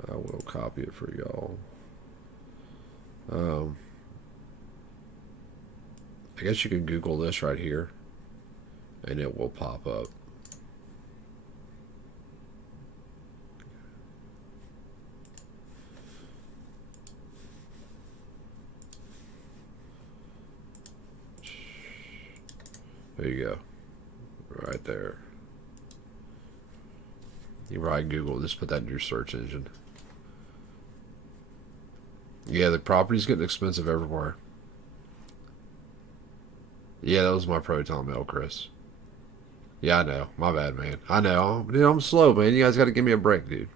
I will copy it for y'all. I guess you can Google this right here, and it will pop up. There you go. Right there. You probably Google, just put that in your search engine. Yeah, the property's getting expensive everywhere. Yeah, that was my proton mail, Chris. Yeah, I know. My bad, man. I know. Dude, I'm slow, man. You guys got to give me a break, dude.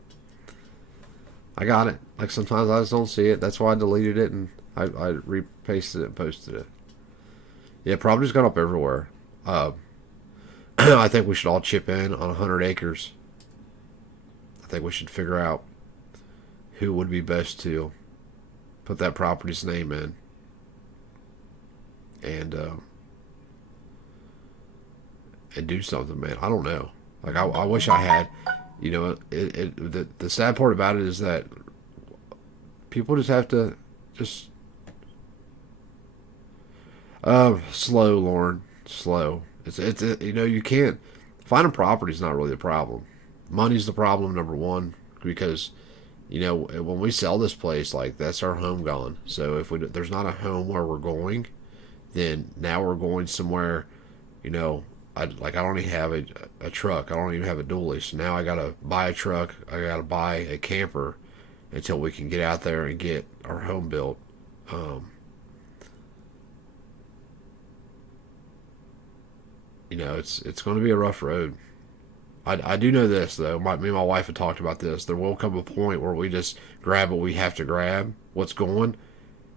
I got it. Like, sometimes I just don't see it. That's why I deleted it, and I repasted it and posted it. Yeah, property's gone up everywhere. I think we should all chip in on 100 acres. I think we should figure out who would be best to put that property's name in. And do something, man. I don't know. Like, I wish I had, you know, the sad part about it is that people just have to slow, Lauren, slow. It's you know, you can't, finding property is not really the problem. Money's the problem, number one, because, you know, when we sell this place, like, that's our home gone. So if there's not a home where we're going, then now we're going somewhere, you know, I don't even have a truck. I don't even have a dually. So now I got to buy a truck. I got to buy a camper until we can get out there and get our home built. You know, it's going to be a rough road. I do know this, though. Me and my wife have talked about this. There will come a point where we just grab what we have to grab, what's going,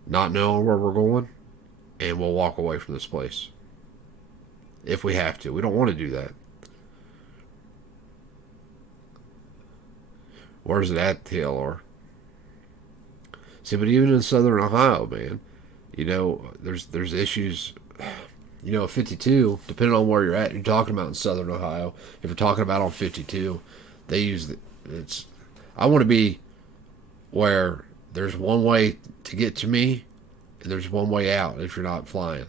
not knowing where we're going, and we'll walk away from this place. If we have to. We don't want to do that. Where's it at, TLR? See, but even in Southern Ohio, man, you know, there's issues. You know, 52, depending on where you're at, you're talking about in Southern Ohio. If you're talking about on 52, they use it's. I want to be where there's one way to get to me, and there's one way out if you're not flying.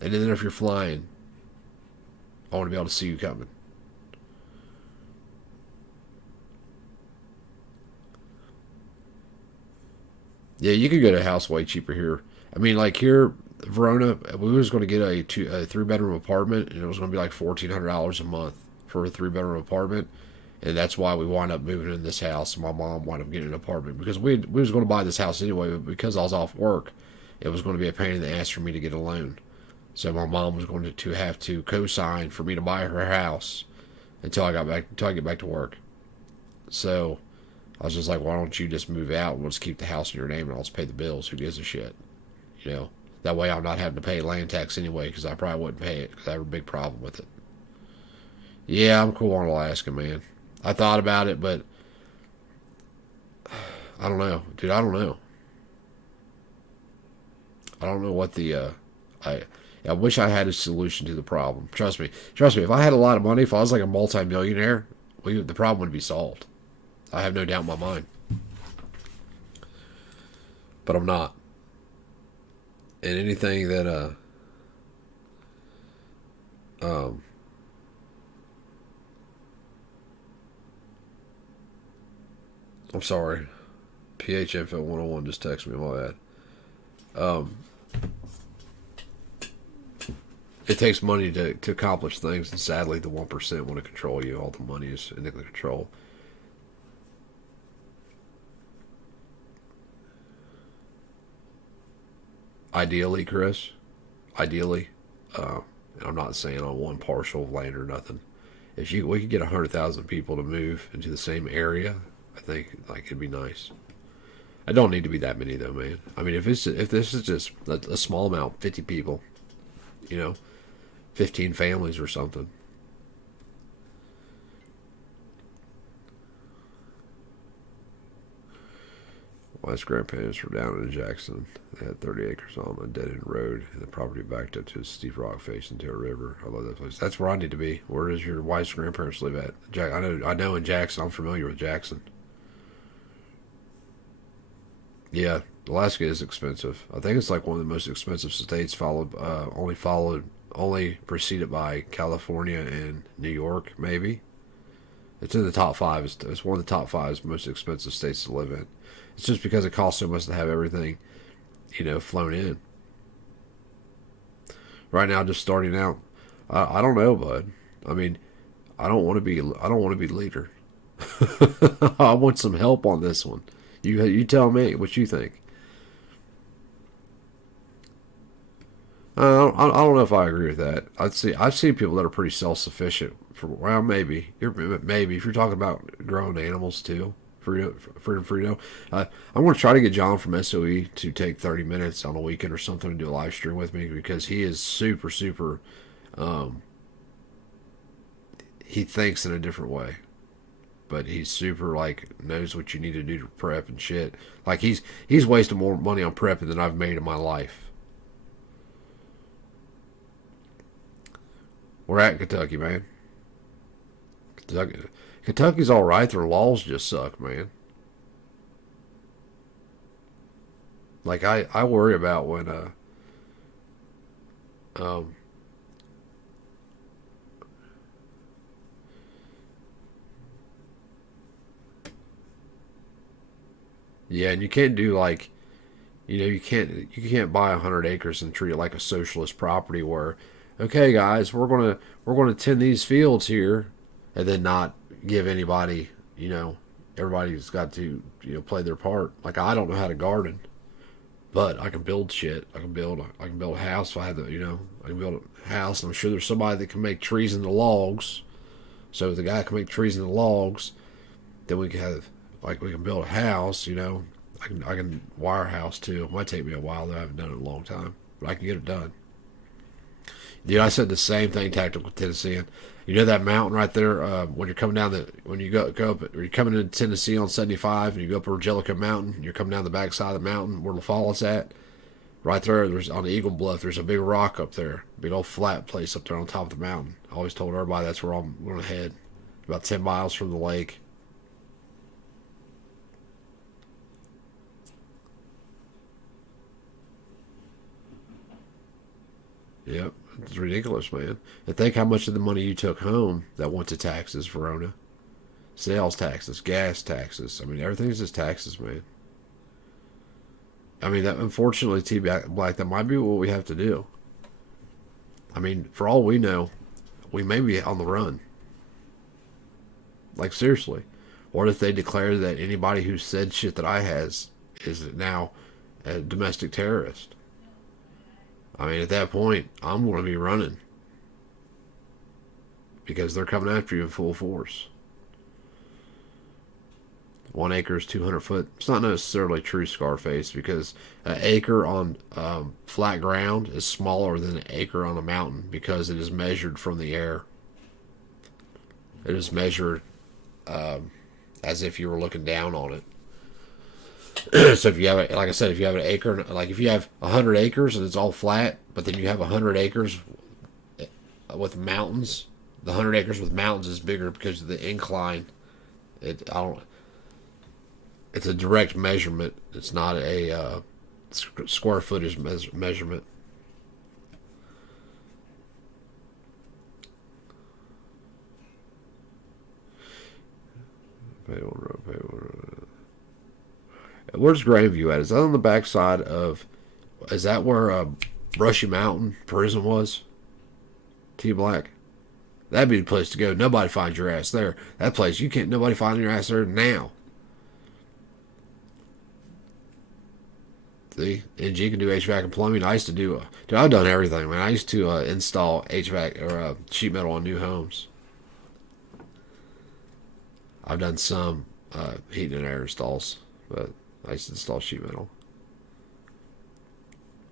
And then if you're flying, I want to be able to see you coming. Yeah, you could get a house way cheaper here. I mean, like here, Verona, we was going to get a 3-bedroom apartment, and it was going to be like $1,400 a month for a 3-bedroom apartment, and that's why we wound up moving in this house. My mom wound up getting an apartment because we was going to buy this house anyway, but because I was off work, it was going to be a pain in the ass for me to get a loan. So my mom was going to have to co-sign for me to buy her house until I get back to work. So I was just like, why don't you just move out and we'll just keep the house in your name and I'll just pay the bills. Who gives a shit? You know, that way I'm not having to pay land tax anyway, because I probably wouldn't pay it because I have a big problem with it. Yeah, I'm cool on Alaska, man. I thought about it, but I don't know, dude. I don't know. I don't know what the I wish I had a solution to the problem. Trust me. If I had a lot of money, if I was like a multi-millionaire, the problem would be solved. I have no doubt in my mind. But I'm not. And anything that I'm sorry. PHFL 101 just texted me, my bad. It takes money to accomplish things, and sadly, the 1% want to control you. All the money is in the control. Ideally, Chris, I'm not saying on one parcel of land or nothing. If we could get 100,000 people to move into the same area, I think like it'd be nice. I don't need to be that many though, man. I mean, if this is just a small amount, 50 people, you know, 15 families or something. Wife's grandparents were down in Jackson. They had 30 acres on a dead-end road, and the property backed up to a steep rock face into a river. I love that place. That's where I need to be. Where does your wife's grandparents live at? I know in Jackson. I'm familiar with Jackson. Yeah, Alaska is expensive. I think it's like one of the most expensive states, only preceded by California and New York, maybe. It's in the top five. It's one of the top five most expensive states to live in. It's just because it costs so much to have everything, flown in. Right now, just starting out, I don't know, bud. I mean, I don't want to be leader. I want some help on this one. You tell me what you think. I don't know if I agree with that. I've seen people that are pretty self sufficient. Well, maybe if you're talking about growing animals too, freedom. I'm going to try to get John from SOE to take 30 minutes on a weekend or something and do a live stream with me, because he is super super. He thinks in a different way, but he's super like knows what you need to do to prep and shit. Like he's wasted more money on prepping than I've made in my life. We're at Kentucky, man. Kentucky's all right. Their laws just suck, man. Like I worry about when um yeah, and you can't do like you can't buy 100 acres and treat it like a socialist property where, okay guys, we're gonna tend these fields here, and then not give anybody, everybody's got to play their part. Like I don't know how to garden, but I can build shit. I can build a house if I had to, I can build a house, and I'm sure there's somebody that can make trees into logs. So if the guy can make trees into logs, then we can have, like, we can build a house. I can wire a house too. It might take me a while though. I haven't done it in a long time, but I can get it done. Dude, I said the same thing, Tactical Tennessee. You know that mountain right there, when you're coming down when you go up, or you're coming into Tennessee on 75, and you go up over Jellicoe Mountain, and you're coming down the backside of the mountain where La Falls at. Right there, there's on the Eagle Bluff. There's a big rock up there, big old flat place up there on top of the mountain. I always told everybody that's where I'm going to head. About 10 miles from the lake. Yep, it's ridiculous, man. And think how much of the money you took home that went to taxes, Verona. Sales taxes, gas taxes. I mean, everything's just taxes, man. I mean, that, unfortunately, T Black, that might be what we have to do. I mean, for all we know, we may be on the run. Like, seriously. What if they declare that anybody who said shit that I has is now a domestic terrorist? I mean, at that point, I'm going to be running. Because they're coming after you in full force. 1 acre is 200 foot. It's not necessarily true, Scarface, because an acre on flat ground is smaller than an acre on a mountain, because it is measured from the air. It is measured as if you were looking down on it. So if you have, like I said, if you have an acre, like if you have 100 acres and it's all flat, but then you have 100 acres with mountains, the 100 acres with mountains is bigger because of the incline. It's a direct measurement. It's not a square footage measurement. Where's Grandview at? Is that on the backside of? Is that where Brushy Mountain prison was? T Black. That'd be the place to go. Nobody finds your ass there. That place, you can't. Nobody find your ass there now. See, NG can do HVAC and plumbing. I used to do. Dude, I've done everything, man. I used to install HVAC or sheet metal on new homes. I've done some heating and air installs, but I used to install sheet metal.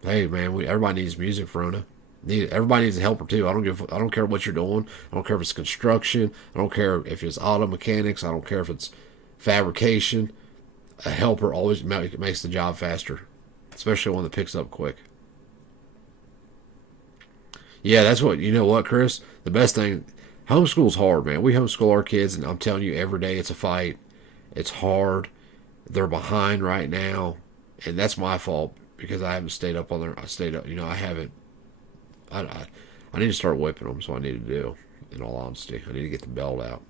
Hey, man, everybody needs music, Verona. Everybody needs a helper too. I don't care what you're doing. I don't care if it's construction. I don't care if it's auto mechanics. I don't care if it's fabrication. A helper always makes the job faster, especially one that picks up quick. Yeah, that's what, you know what, Chris? The best thing, homeschool's hard, man. We homeschool our kids, and I'm telling you, every day it's a fight. It's hard. They're behind right now. and that's my fault because I haven't stayed up on there. I stayed up, I haven't. I need to start whipping them. So I need to do. In all honesty, I need to get the belt out.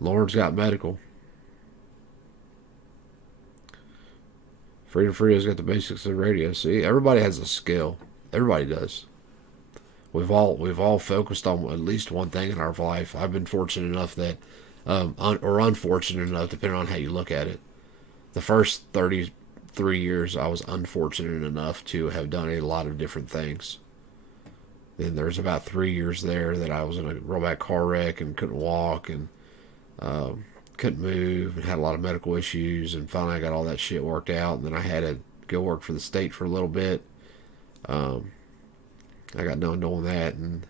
Lauren's got medical. Freedom Freedo's got the basics of radio. See, everybody has a skill. Everybody does. We've all focused on at least one thing in our life. I've been fortunate enough that, or unfortunate enough, depending on how you look at it. The first 33 years, I was unfortunate enough to have done a lot of different things. Then there's about 3 years there that I was in a real bad car wreck and couldn't walk and couldn't move and had a lot of medical issues. And finally, I got all that shit worked out. And then I had to go work for the state for a little bit. I got done doing that, and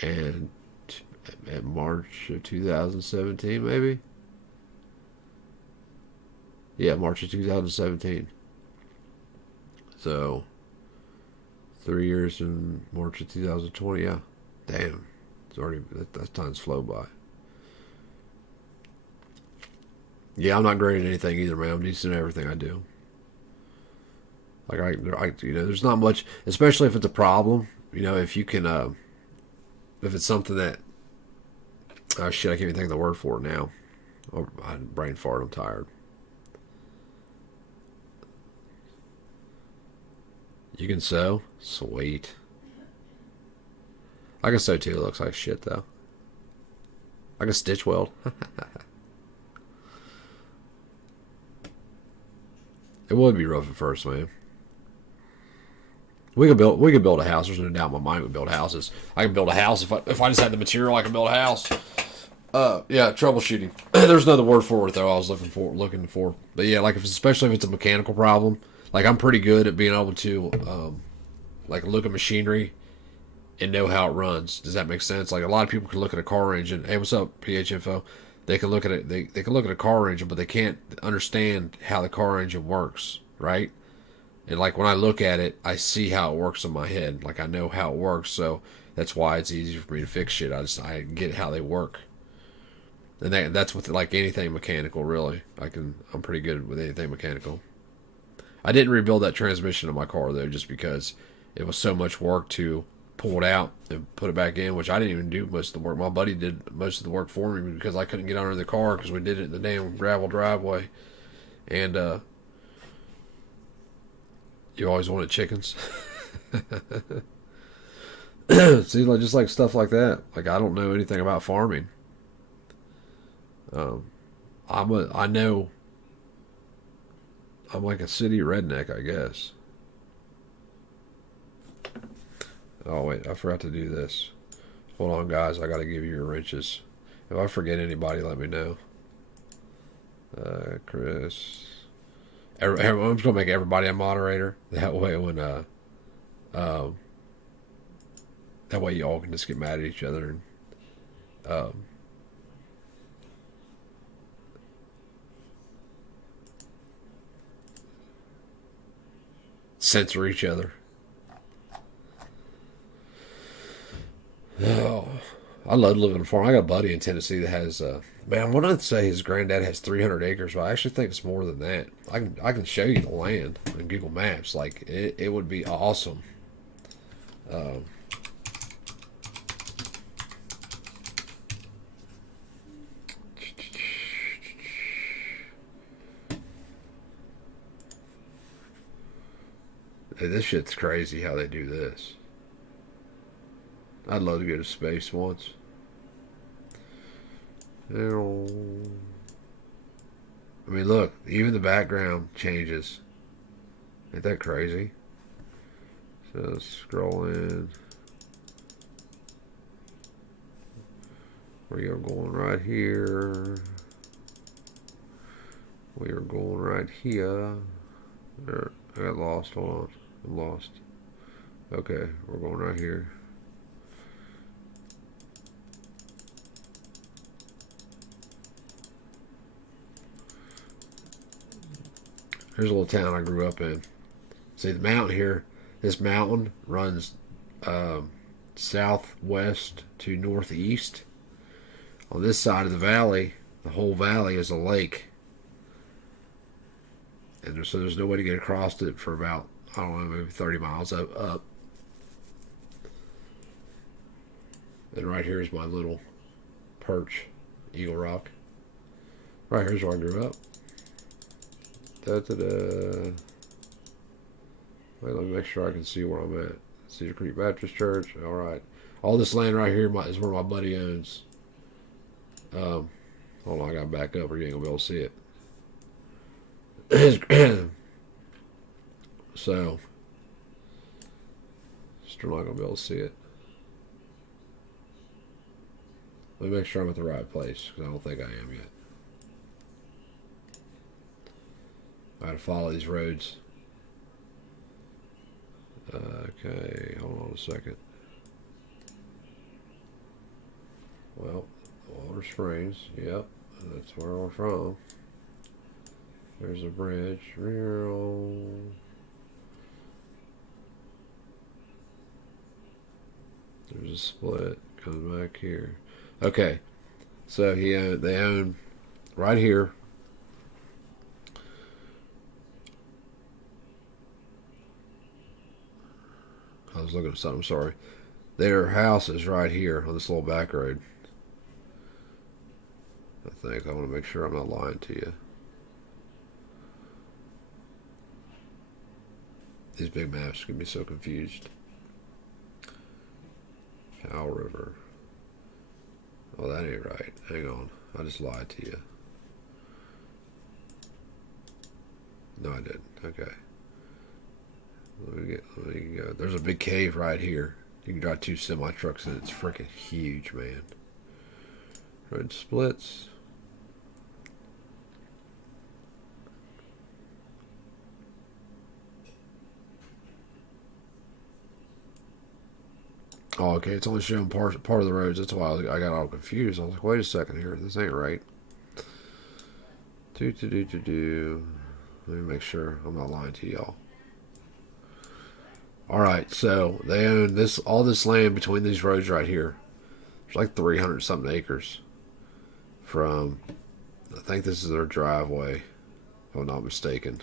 at March of 2017, maybe. Yeah, March of 2017. So 3 years in March of 2020. Yeah, damn, it's already that time's flown by. Yeah, I'm not great at anything either, man. I'm decent at everything I do. Like there's not much, especially if it's a problem. If you can, if it's something that, oh shit, I can't even think of the word for it now. Oh, I brain fart. I'm tired. You can sew, sweet. I can sew too. It looks like shit though. I can stitch weld. It would be rough at first, man. We could build a house. There's no doubt in my mind we build houses. I can build a house if I just had the material. I can build a house. Yeah, troubleshooting. There's another word for it though. I was looking for. But yeah, like especially if it's a mechanical problem. Like I'm pretty good at being able to, like look at machinery, and know how it runs. Does that make sense? Like a lot of people can look at a car engine. Hey, what's up, PH Info? They can look at it. They can look at a car engine, but they can't understand how the car engine works, right? And like when I look at it, I see how it works in my head. Like I know how it works, so that's why it's easy for me to fix shit. I get how they work, and that's with like anything mechanical. Really, I'm pretty good with anything mechanical. I didn't rebuild that transmission in my car though, just because it was so much work to pull it out and put it back in, which I didn't even do most of the work. My buddy did most of the work for me because I couldn't get under the car because we did it in the damn gravel driveway, and you always wanted chickens. See, like just like stuff like that. Like I don't know anything about farming. I know. I'm like a city redneck, I guess. Oh wait, I forgot to do this. Hold on, guys. I gotta give you your wrenches. If I forget anybody, let me know. Chris. I'm just gonna make everybody a moderator. That way, when that way you all can just get mad at each other and censor each other. Oh, I love living on a farm. I got a buddy in Tennessee that has, man, what did I say? His granddad has 300 acres, but I actually think it's more than that. I can show you the land on Google Maps. Like, it would be awesome. This shit's crazy how they do this. I'd love to go to space once. I mean, look, even the background changes. Ain't that crazy? So let's scroll in. We are going right here. We are going right here. There, I got lost. Hold on. I'm lost. Okay, we're going right here. Here's a little town I grew up in. See the mountain here. This mountain runs southwest to northeast. On this side of the valley, the whole valley is a lake. And so there's no way to get across it for about, I don't know, maybe 30 miles up. And right here is my little perch, Eagle Rock. Right here's where I grew up. Da-da-da. Wait, let me make sure I can see where I'm at. Cedar Creek Baptist Church. All right. All this land right here is where my buddy owns. Hold on, I got to back up or you ain't going to be able to see it. So, still not going to be able to see it. Let me make sure I'm at the right place, because I don't think I am yet. I gotta follow these roads. Okay, hold on a second. Well, Water Springs, yep, that's where we're from. There's a bridge. There's a split. Comes back here. Okay, so they own right here. I was looking at something. Sorry. Their house is right here on this little back road. I think I want to make sure I'm not lying to you. These big maps can be so confused. Cow River. Oh, that ain't right. Hang on. I just lied to you. No, I didn't. Okay. Let me go. There's a big cave right here. You can drive 2 semi trucks and it's freaking huge, man. Road splits. Oh, okay. It's only showing part of the roads. That's why I got all confused. I was like, wait a second here. This ain't right. Let me make sure I'm not lying to y'all. Alright, so they own all this land between these roads right here. It's like 300 something acres. From, I think this is their driveway, if I'm not mistaken.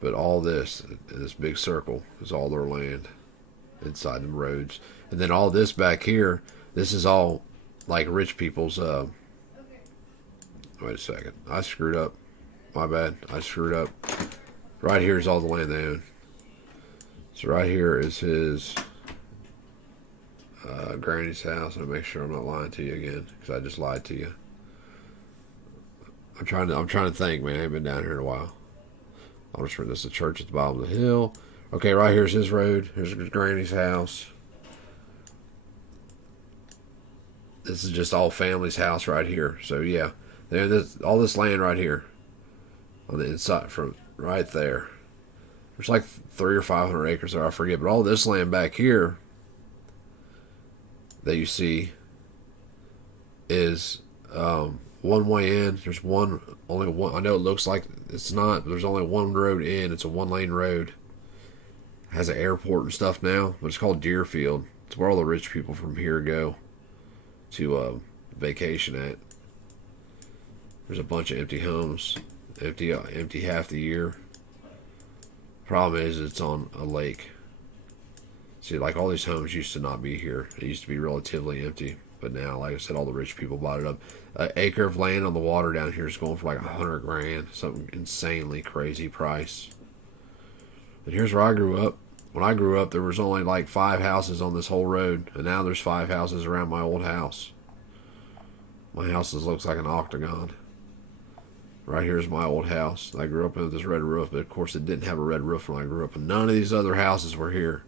But all this, in this big circle, is all their land inside the roads. And then all this back here, this is all like rich people's, wait a second. I screwed up. My bad. I screwed up. Right here is all the land they own. So right here is his granny's house. I'll make sure I'm not lying to you again, because I just lied to you. I'm trying to think, man. I ain't been down here in a while. I'll just remember this is the church at the bottom of the hill. Okay, right here's his road. Here's his granny's house. This is just all family's house right here. So yeah, all this land right here on the inside from right there. There's like 300 or 500 acres there, I forget. But all this land back here that you see is one way in. There's only one. I know it looks like it's not, but there's only one road in. It's a 1-lane road. It has an airport and stuff now, but it's called Deerfield. It's where all the rich people from here go to vacation at. There's a bunch of empty homes, empty half the year. Problem is, it's on a lake. See, like all these homes used to not be here. It used to be relatively empty, but now, like I said, all the rich people bought it up. An acre of land on the water down here is going for like $100 grand, something insanely crazy price. And here's where I grew up. When I grew up, there was only like 5 houses on this whole road, and now there's 5 houses around my old house. My house looks like an octagon. Right here is my old house. I grew up with this red roof, but of course it didn't have a red roof when I grew up, and none of these other houses were here.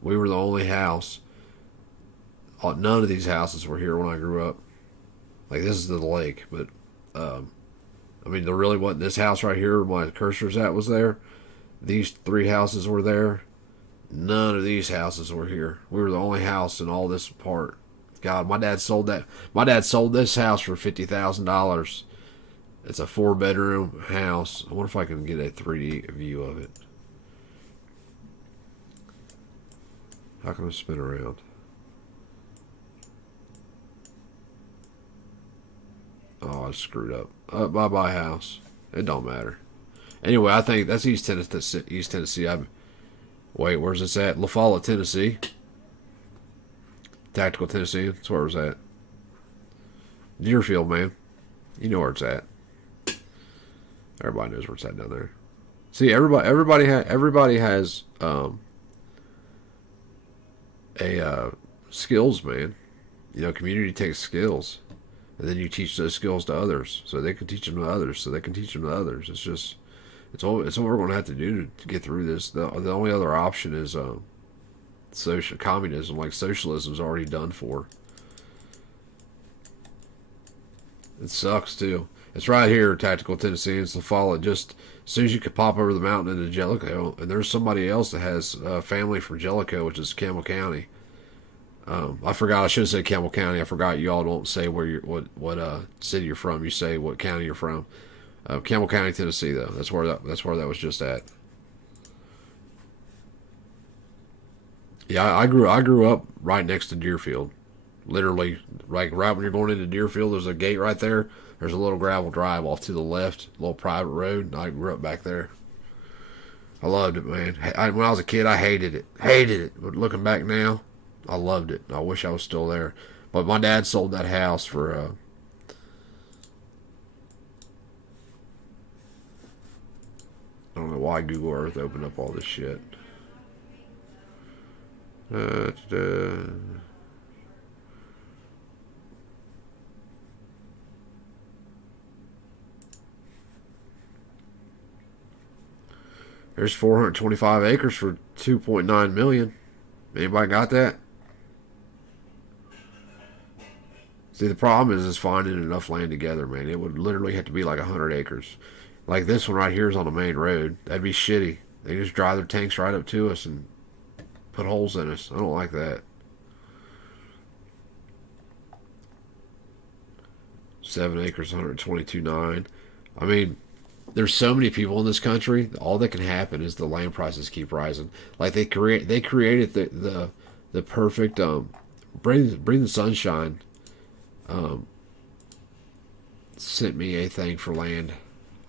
We were the only house. None of these houses were here when I grew up. Like, this is the lake, but I mean, there really wasn't. This house right here, where my cursor's at, was there. These 3 houses were there. None of these houses were here. We were the only house in all this part. God, my dad sold that. My dad sold this house for $50,000. It's a 4-bedroom house. I wonder if I can get a 3D view of it. How can I spin around? Oh, I screwed up. by my house. It don't matter. Anyway, I think that's East Tennessee. East Tennessee. Wait, where's this at? La Follette, Tennessee. Tactical Tennessee. That's where it was at. Deerfield, man. You know where it's at. Everybody knows where it's at down there. See, everybody has skills, man. You know, community takes skills, and then you teach those skills to others, so they can teach them to others, so they can teach them to others. It's what we're going to have to do to get through this. The only other option is social communism. Like socialism's already done for. It sucks too. It's right here, Tactical Tennessee. It's La Follette. Just as soon as you could pop over the mountain into Jellicoe, and there's somebody else that has family from Jellicoe, which is Campbell County. I forgot. I should have said Campbell County. I forgot. Y'all don't say what city you're from. You say what county you're from. Campbell County, Tennessee, though. That's where that was just at. Yeah, I grew up right next to Deerfield. Literally, right when you're going into Deerfield, there's a gate right there. There's a little gravel drive off to the left, a little private road, and I grew up back there. I loved it, man. When I was a kid, I hated it. But looking back now, I loved it. I wish I was still there. But my dad sold that house for I don't know why Google Earth opened up all this shit. There's 425 acres for 2.9 million. Anybody got that? See, the problem is finding enough land together, man. It would literally have to be like 100 acres. Like this one right here is on the main road. That'd be shitty. They just drive their tanks right up to us and put holes in us. I don't like that. 7 acres, 122.9. I mean, there's so many people in this country. All that can happen is the land prices keep rising. Like they created the perfect bring the sunshine. Sent me a thing for land.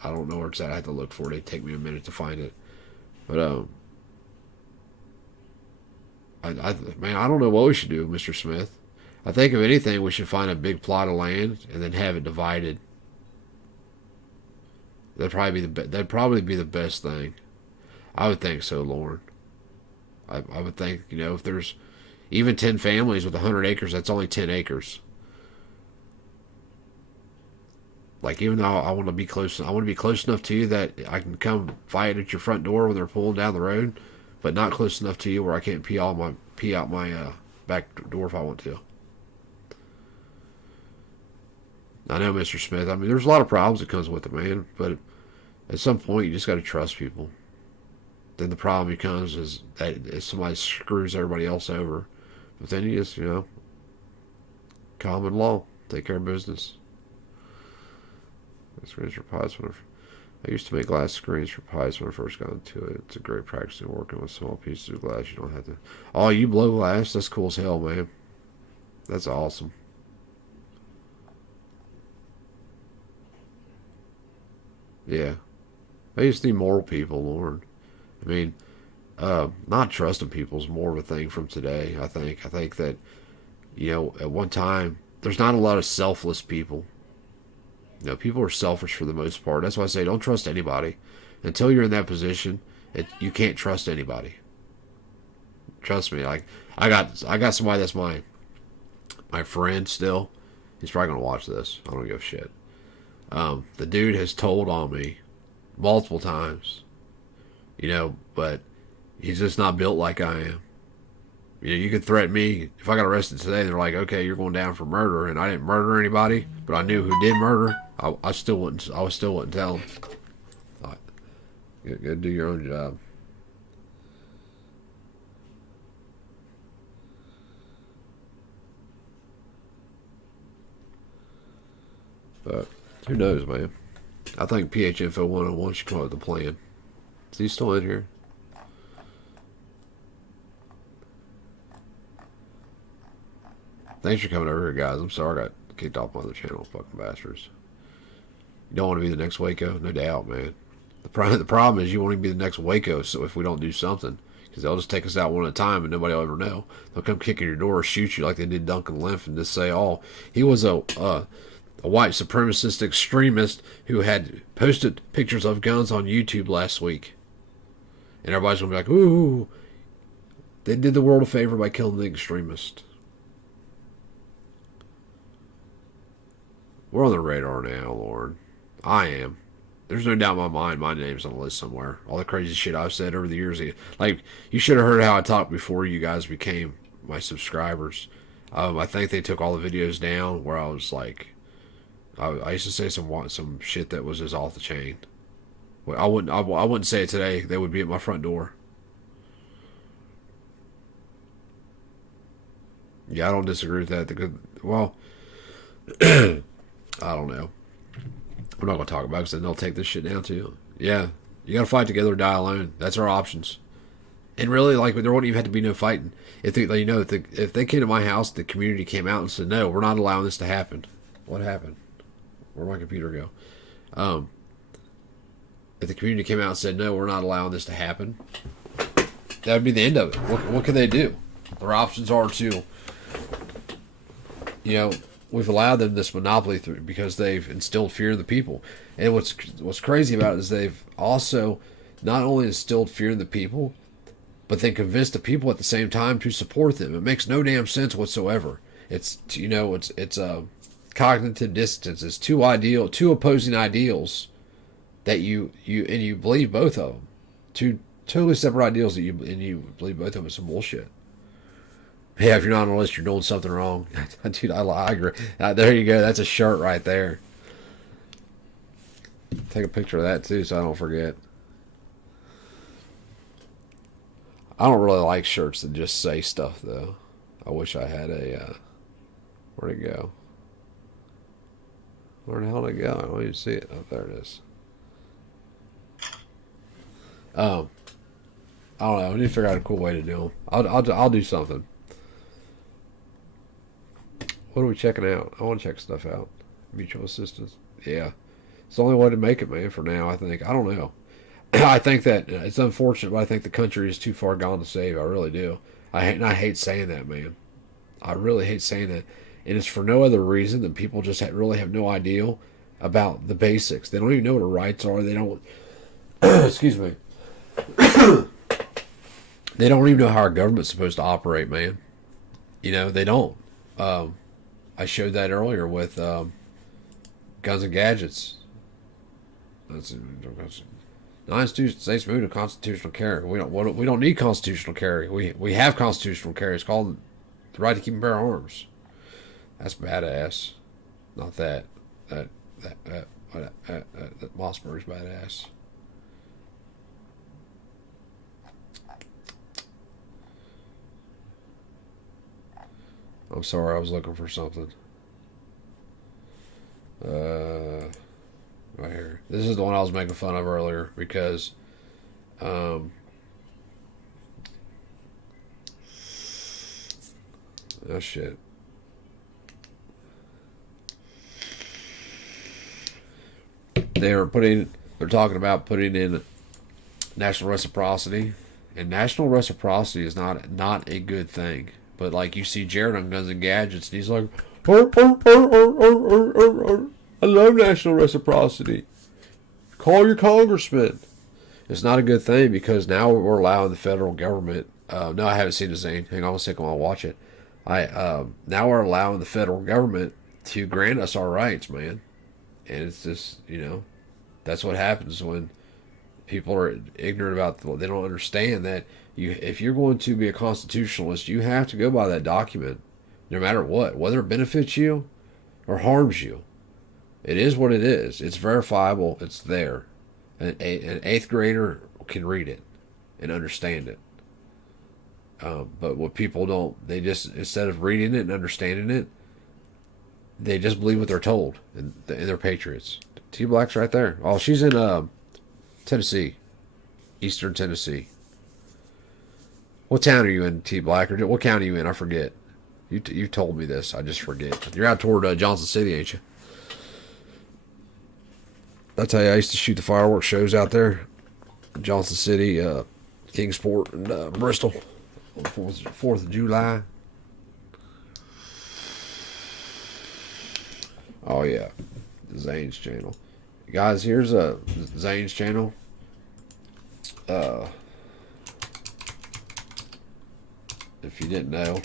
I don't know where it's at. I had to look for it. It'd take me a minute to find it. But man, I don't know what we should do, Mr. Smith. I think if anything, we should find a big plot of land and then have it divided. That'd probably be the best thing. I would think so, Lauren. I would think, you know, if there's even 10 families with 100 acres, that's only 10 acres. Like, even though I want to be close enough to you that I can come fight at your front door when they're pulling down the road, but not close enough to you where I can't pee out my back door if I want to. I know, Mr. Smith. I mean, there's a lot of problems that comes with it, man. But at some point, you just got to trust people. Then the problem becomes is that if somebody screws everybody else over, but then you just, you know, common law, take care of business. Screens for pies. I used to make glass screens for pies when I first got into it. It's a great practice in working with small pieces of glass. You don't have to. Oh, you blow glass? That's cool as hell, man. That's awesome. Yeah. I just need moral people, Lord. I mean, not trusting people is more of a thing from today, I think. I think that, you know, at one time, there's not a lot of selfless people. You know, people are selfish for the most part. That's why I say don't trust anybody. Until you're in that position, you can't trust anybody. Trust me. Like, I got somebody that's my friend still. He's probably going to watch this. I don't give a shit. The dude has told on me multiple times, you know, but he's just not built like I am. You know, you could threaten me. If I got arrested today, they're like, okay, you're going down for murder, and I didn't murder anybody, but I knew who did murder. I still wouldn't tell him. Thought, you gotta do your own job. But who knows, man? I think PHNFO 101 should come up with a plan. Is he still in here? Thanks for coming over here, guys. I'm sorry I got kicked off my other channel, fucking bastards. You don't want to be the next Waco, no doubt, man. The problem is you won't even be the next Waco. So if we don't do something, because they'll just take us out one at a time and nobody will ever know. They'll come kick in your door or shoot you like they did Duncan Lymph and just say, "Oh, he was a white supremacist extremist who had posted pictures of guns on YouTube last week," and everybody's gonna be like, "Ooh, they did the world a favor by killing the extremist." We're on the radar now, Lauren. I am. There's no doubt in my mind my name's on the list somewhere. All the crazy shit I've said over the years. Like, you should have heard how I talked before you guys became my subscribers. I think they took all the videos down where I was like, I used to say some shit that was just off the chain. Well, I wouldn't say it today. They would be at my front door. Yeah, I don't disagree with that. Well, I don't know. I'm not going to talk about it because then they'll take this shit down too. Yeah, you got to fight together or die alone. That's our options. And really, like, there wouldn't even have to be no fighting. If they came to my house, the community came out and said, "No, we're not allowing this to happen." What happened? Where'd my computer go? If the community came out and said, "No, we're not allowing this to happen," that would be the end of it. What can they do? Their options are to, we've allowed them this monopoly because they've instilled fear in the people. And what's crazy about it is they've also not only instilled fear in the people, but they convinced the people at the same time to support them. It makes no damn sense whatsoever. It's cognitive dissonance. It's two opposing ideals that you believe both of them. Two totally separate ideals and you believe both of them is some bullshit. Yeah, if you're not on the list, you're doing something wrong. Dude, I agree. There you go. That's a shirt right there. Take a picture of that, too, so I don't forget. I don't really like shirts that just say stuff, though. I wish I had a... where'd it go? Where the hell did it go? I don't even see it. Oh, there it is. I don't know. I need to figure out a cool way to do them. I'll do something. What are we checking out? I want to check stuff out. Mutual assistance. Yeah. It's the only way to make it, man, for now, I think. I don't know. I think that it's unfortunate, but I think the country is too far gone to save. I really do. I hate saying that, man. I really hate saying that. And it's for no other reason than people just really have no idea about the basics. They don't even know what their rights are. They don't... excuse me. They don't even know how our government's supposed to operate, man. They don't. I showed that earlier with guns and gadgets. Non-institutional states move to constitutional carry. We don't need constitutional carry. We have constitutional carry. It's called the right to keep and bear arms. That's badass. Not that Mossberg's badass. I'm sorry, I was looking for something. Right here. This is the one I was making fun of earlier because oh shit. They're talking about putting in national reciprocity, and national reciprocity is not a good thing. But like you see Jared on Guns and Gadgets, and he's like, I love national reciprocity. Call your congressman. It's not a good thing because now we're allowing the federal government. No, I haven't seen the Zane. Hang on a second, I'll watch it. Now we're allowing the federal government to grant us our rights, man. And it's just, that's what happens when people are ignorant about they don't understand that if you're going to be a constitutionalist, you have to go by that document, no matter what, whether it benefits you or harms you. It is what it is. It's verifiable. It's there. An 8th grader can read it and understand it. But what people don't, they just, instead of reading it and understanding it, they just believe what they're told, and they're patriots. T Black's right there. Oh, she's in Tennessee, Eastern Tennessee. What town are you in, T Black? Or what county are you in? I forget. You told me this. I just forget. You're out toward Johnson City, ain't you? I tell you, I used to shoot the fireworks shows out there, Johnson City, Kingsport, and Bristol on 4th of July. Oh yeah, Zane's channel, guys. Here's Zane's channel. If you didn't know,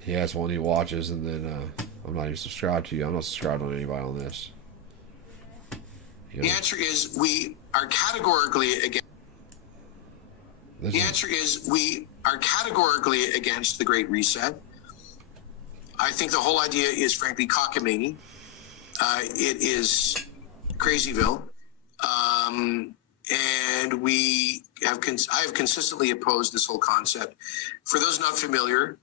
he has one he watches, and then I'm not even subscribed to you. I'm not subscribed on anybody on this. You know? The answer is we are categorically against. The answer is we are categorically against the Great Reset. I think the whole idea is frankly cockamamie. It is crazyville. And I have consistently opposed this whole concept. For those not familiar,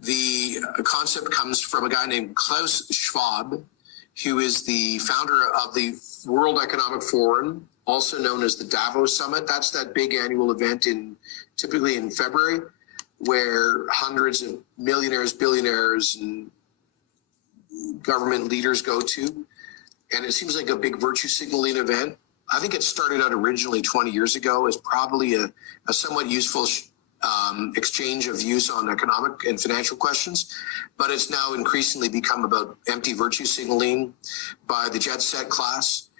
the concept comes from a guy named Klaus Schwab, who is the founder of the World Economic Forum, also known as the Davos Summit. That's that big annual event typically in February, where hundreds of millionaires, billionaires, and government leaders go to. And it seems like a big virtue signaling event. I think it started out originally 20 years ago as probably a somewhat useful exchange of views on economic and financial questions, but it's now increasingly become about empty virtue signaling by the jet set class,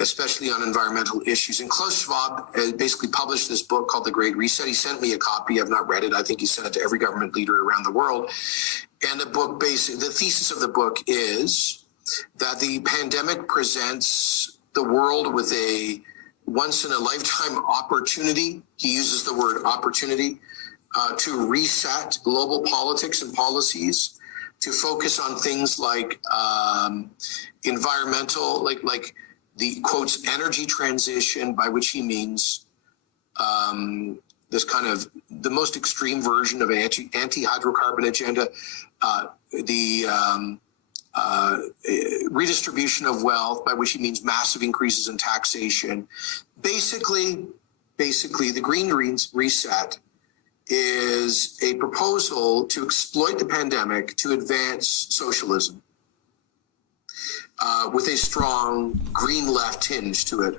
especially on environmental issues. And Klaus Schwab basically published this book called The Great Reset. He sent me a copy. I've not read it. I think he sent it to every government leader around the world. And the book, the thesis of the book is that the pandemic presents the world with a once-in-a-lifetime opportunity. He uses the word opportunity to reset global politics and policies, to focus on things like environmental, like the quotes energy transition, by which he means this kind of the most extreme version of anti-hydrocarbon agenda, redistribution of wealth, by which he means massive increases in taxation. Basically, the Green Reset is a proposal to exploit the pandemic to advance socialism with a strong green left hinge to it.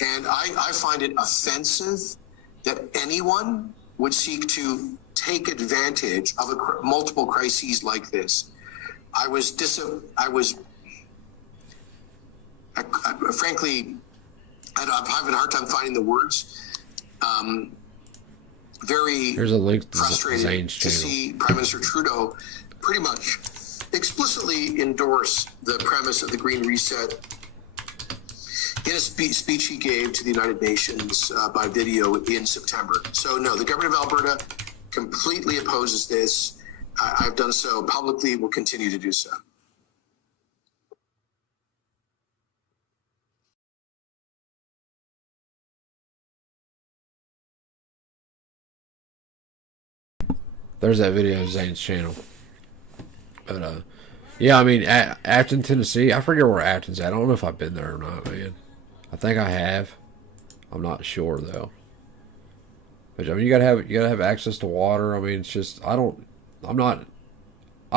And I find it offensive that anyone would seek to take advantage of multiple crises like this. Frankly, I'm having a hard time finding the words. Here's a link to frustrated Zane's to channel. see Prime Minister Trudeau pretty much explicitly endorse the premise of the Green Reset in a speech he gave to the United Nations by video in September. So no, the government of Alberta completely opposes this. I've done so publicly, will continue to do so. There's that video of Zane's channel. But yeah, I mean, Afton, Tennessee. I forget where Afton's at. I don't know if I've been there or not, man. I think I have. I'm not sure though. But I mean, you gotta have access to water. I mean, it's just I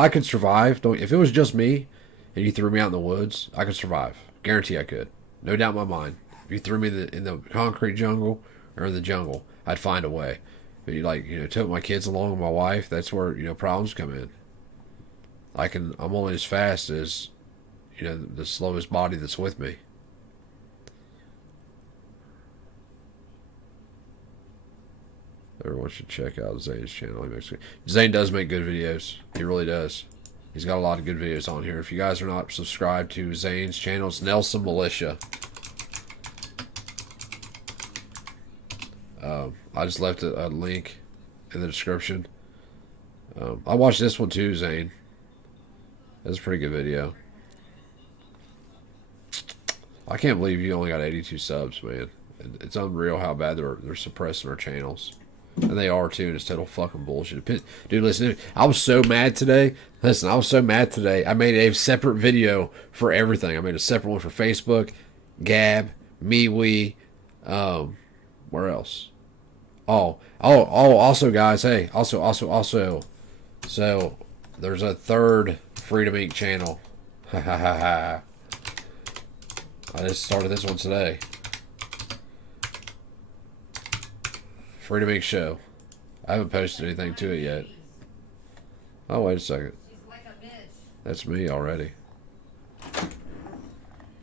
could survive. If it was just me and you threw me out in the woods, I could survive. Guarantee I could. No doubt in my mind. If you threw me in the concrete jungle or in the jungle, I'd find a way. But took my kids along with my wife, that's where, problems come in. I'm only as fast as, the slowest body that's with me. Everyone should check out Zane's channel. Zane does make good videos. He really does. He's got a lot of good videos on here. If you guys are not subscribed to Zane's channel, it's Nelson Militia. I just left a link in the description. I watched this one too, Zane. That's a pretty good video. I can't believe you only got 82 subs, man. It's unreal how bad they're suppressing our channels. And they are too, and it's total fucking bullshit. Dude, listen, I was so mad today. Listen, I was so mad today. I made a separate video for everything. I made a separate one for Facebook, Gab, MeWe, where else? Also, guys, hey, also, so there's a third Freedom Inc. channel. Ha ha ha ha. I just started this one today. Freedom Inc. show. I haven't posted anything to it yet. Oh, wait a second. That's me already.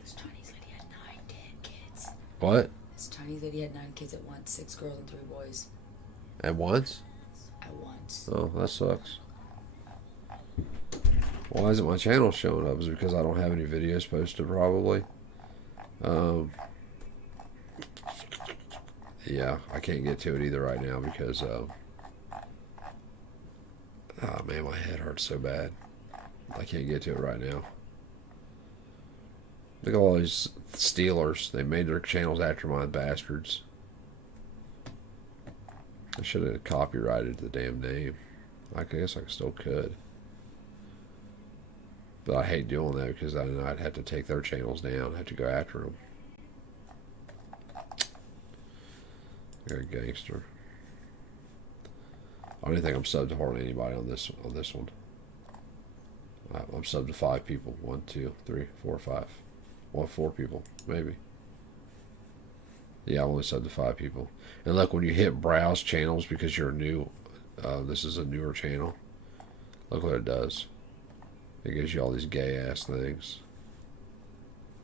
This Chinese lady had 9 dead kids. What? This Chinese lady had 9 kids at once, 6 girls and 3 boys. At once? At once. Oh, that sucks. Why isn't my channel showing up? Is it because I don't have any videos posted, probably? Yeah, I can't get to it either right now because, oh man, my head hurts so bad. I can't get to it right now. Look at all these Steelers. They made their channels after mine, bastards. I should have copyrighted the damn name. I guess I still could. But I hate doing that because I know I'd have to take their channels down. I'd have to go after them. You're a gangster. I don't even think I'm subbed to hardly anybody on this one. I'm subbed to 5 people. 1, 2, 3, 4, 5. Well, 4 people, maybe. Yeah, I only subbed to 5 people. And look, when you hit browse channels because you're new, this is a newer channel. Look what it does. It gives you all these gay ass things.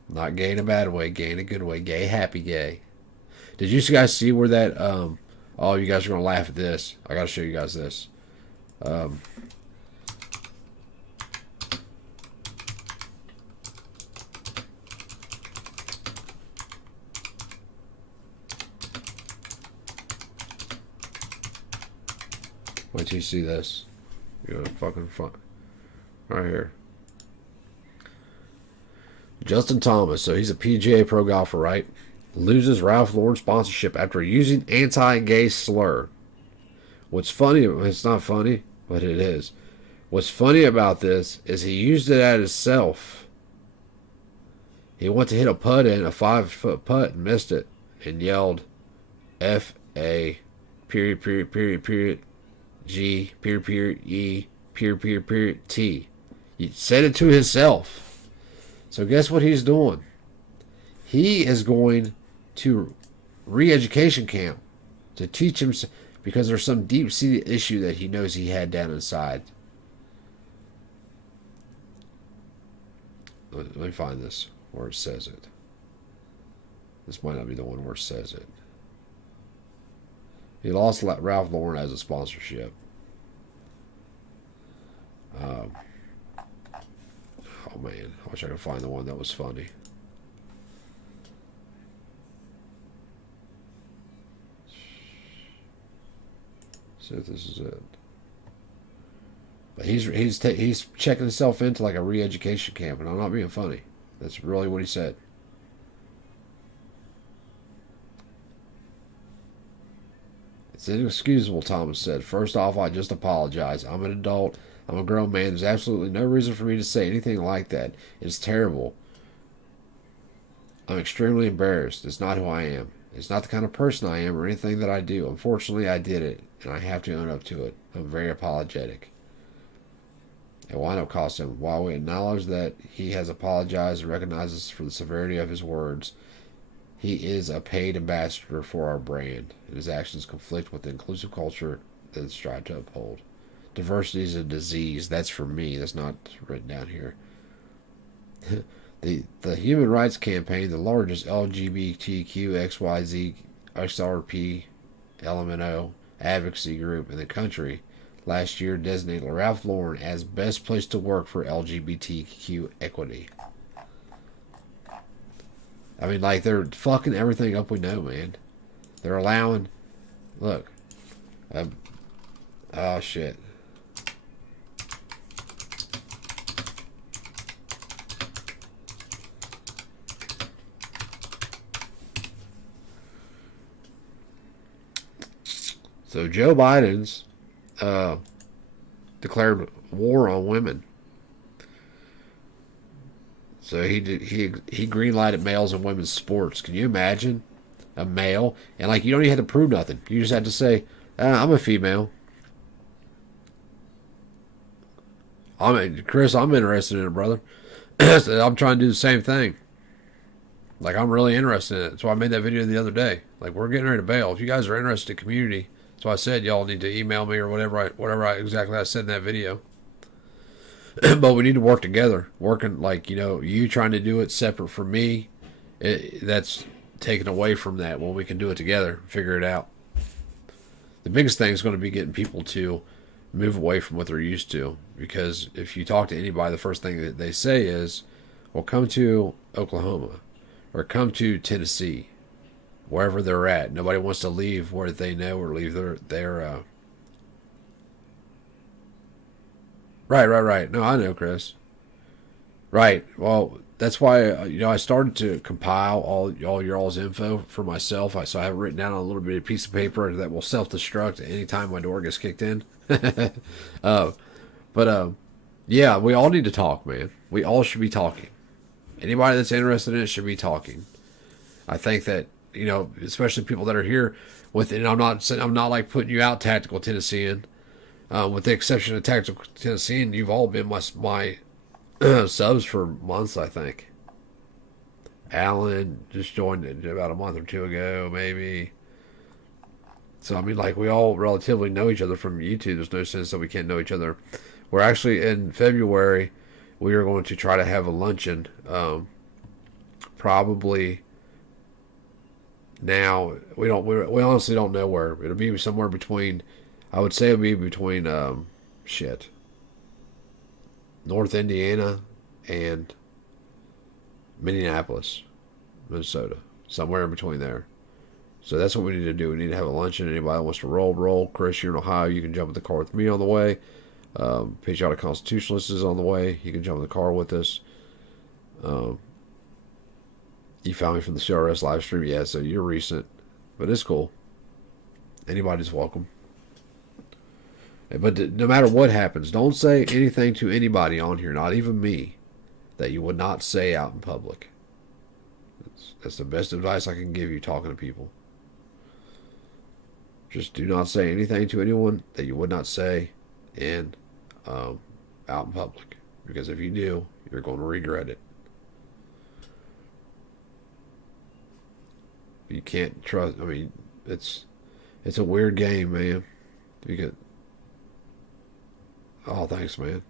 Not gay in a bad way, gay in a good way. Gay, happy, gay. Did you guys see where that? Oh, you guys are gonna laugh at this. I gotta show you guys this. Wait till you see this. You're gonna fucking fun. Right here. Justin Thomas, so he's a PGA pro golfer, right? Loses Ralph Lauren sponsorship after using anti-gay slur. What's funny, it's not funny, but it is. What's funny about this is he used it at himself. He went to hit a putt in, a 5-foot putt, and missed it, and yelled, F-A, period, period, period, period, G, period, period, E, period, period, period, T. He said it to himself. So guess what he's doing? He is going to re-education camp to teach him, because there's some deep-seated issue that he knows he had down inside. Let me find this where it says it. This might not be the one where it says it. He lost Ralph Lauren as a sponsorship. Oh man, I wish I could find the one that was funny. See if this is it. But he's checking himself into like a re-education camp, and I'm not being funny. That's really what he said. It's inexcusable, Thomas said. First off, I just apologize. I'm an adult. I'm a grown man. There's absolutely no reason for me to say anything like that. It's terrible. I'm extremely embarrassed. It's not who I am. It's not the kind of person I am or anything that I do. Unfortunately, I did it, and I have to own up to it. I'm very apologetic. And why not cost him? While we acknowledge that he has apologized and recognizes for the severity of his words, he is a paid ambassador for our brand, and his actions conflict with the inclusive culture that it's tried to uphold. Diversity is a disease. That's for me. That's not written down here. The Human Rights Campaign, the largest LGBTQ XYZ XRP LMNO advocacy group in the country, last year designated Ralph Lauren as best place to work for LGBTQ equity. I mean, like, they're fucking everything up we know, man. They're allowing... Look. Oh, shit. So Joe Biden's declared war on women. So he greenlighted males and women's sports. Can you imagine a male? And like, you don't even have to prove nothing. You just have to say, I'm a female. Chris, I'm interested in it, brother. I'm trying to do the same thing. Like, I'm really interested in it. That's why I made that video the other day. Like, we're getting ready to bail. If you guys are interested in community, that's why I said y'all need to email me or whatever exactly I said in that video. But we need to work together. Working, like, you trying to do it separate from me, that's taken away from that when we can do it together, figure it out. The biggest thing is going to be getting people to move away from what they're used to. Because if you talk to anybody, the first thing that they say is, well, come to Oklahoma or come to Tennessee, wherever they're at. Nobody wants to leave where they know or leave their Right. No, I know, Chris. Right. Well, that's why I started to compile all your all's info for myself. So I have it written down on a little bit of piece of paper that will self-destruct anytime my door gets kicked in. Yeah, we all need to talk, man. We all should be talking. Anybody that's interested in it should be talking. I think that especially people that are here with it. And I'm not like putting you out, Tactical Tennessean. With the exception of Tactical Tennessean, you've all been my subs for months, I think. Alan just joined about a month or two ago, maybe. So, I mean, like, we all relatively know each other from YouTube. There's no sense that we can't know each other. We're actually, in February, we are going to try to have a luncheon. Probably now, we honestly don't know where. It'll be somewhere between, I would say it'll be between, North Indiana and Minneapolis, Minnesota. Somewhere in between there. So that's what we need to do. We need to have a luncheon. Anybody that wants to roll. Chris, you're in Ohio. You can jump in the car with me on the way. Patriotic Constitutionalist is on the way. You can jump in the car with us. You found me from the CRS live stream. Yeah, so you're recent. But it's cool. Anybody's welcome. But no matter what happens, don't say anything to anybody on here, not even me, that you would not say out in public. That's the best advice I can give you talking to people. Just do not say anything to anyone that you would not say out in public. Because if you do, you're going to regret it. You can't trust. I mean, it's a weird game, man. Oh, thanks, man.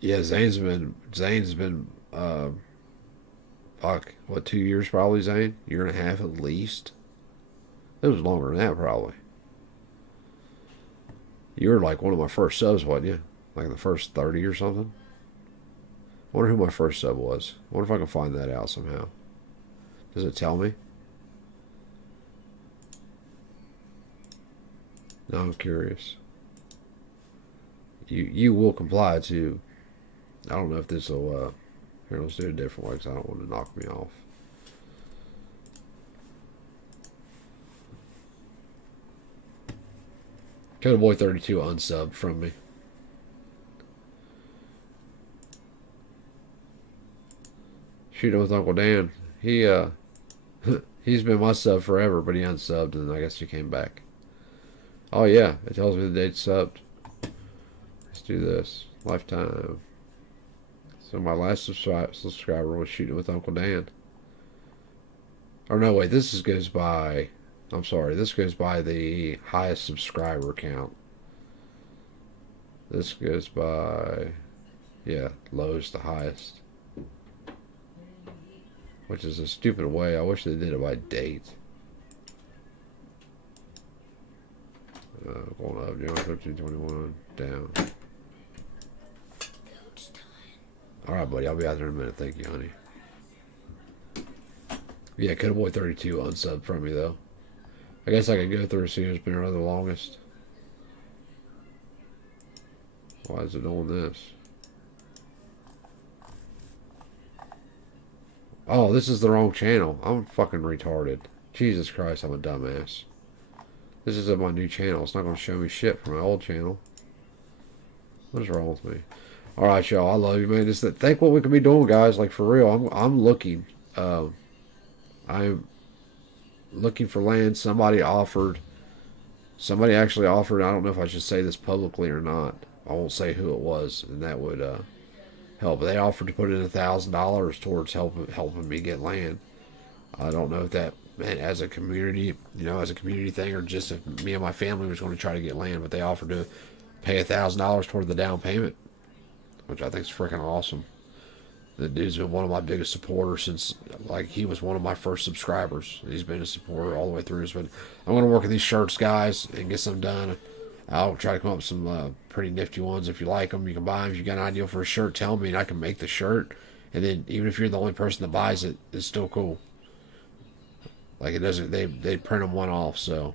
Yeah, Zane's been 2 years probably, Zane? Year and a half at least. It was longer than that, probably. You were like one of my first subs, wasn't you? Like the first 30 or something? I wonder who my first sub was. I wonder if I can find that out somehow. Does it tell me? No, I'm curious. You will comply to. I don't know if this will. Here, let's do it a different way because I don't want to knock me off. Codeboy 32 unsubbed from me. Shooting with Uncle Dan. He's been my sub forever, but he unsubbed and I guess he came back. Oh yeah, it tells me the date subbed. Let's do this. Lifetime. So my last subscriber was Shooting with Uncle Dan. Or no, wait, this goes by... I'm sorry, this goes by the highest subscriber count. This goes by... Yeah, lowest to highest. Which is a stupid way. I wish they did it by date. Going up, John 1321, down. Alright, buddy, I'll be out there in a minute. Thank you, honey. Yeah, Codeboy 32 unsubbed from me, though. I guess I could go through and see who's been around the longest. Why is it doing this? Oh, this is the wrong channel. I'm fucking retarded. Jesus Christ, I'm a dumbass. This is my new channel. It's not going to show me shit from my old channel. What is wrong with me? Alright, y'all. I love you, man. Just think what we can be doing, guys. Like, for real. I'm looking. I'm looking for land. Somebody actually offered. I don't know if I should say this publicly or not. I won't say who it was. And that would help. They offered to put in $1,000 towards helping me get land. I don't know if that meant as a community, as a community thing, or just if me and my family was going to try to get land. But they offered to pay $1,000 toward the down payment, which I think is freaking awesome. The dude's been one of my biggest supporters since, he was one of my first subscribers. He's been a supporter all the way through. But I'm going to work on these shirts, guys, and get some done. I'll try to come up with some pretty nifty ones. If you like them, you can buy them. If you got an idea for a shirt, tell me, and I can make the shirt. And then even if you're the only person that buys it, it's still cool. It doesn't. They print them one off, so.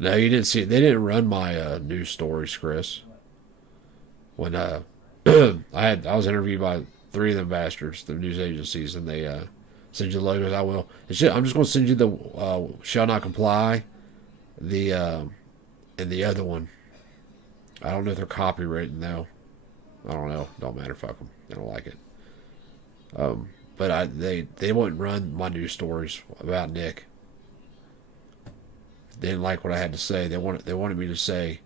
No, you didn't see it. They didn't run my news stories, Chris. When I was interviewed by 3 of them bastards, the news agencies, and they send you the logos. I will. I'm just going to send you the shall not comply, and the other one. I don't know if they're copywritten though. I don't know. Don't matter. Fuck them. They don't like it. But they wouldn't run my news stories about Nick. They didn't like what I had to say. They wanted me to say,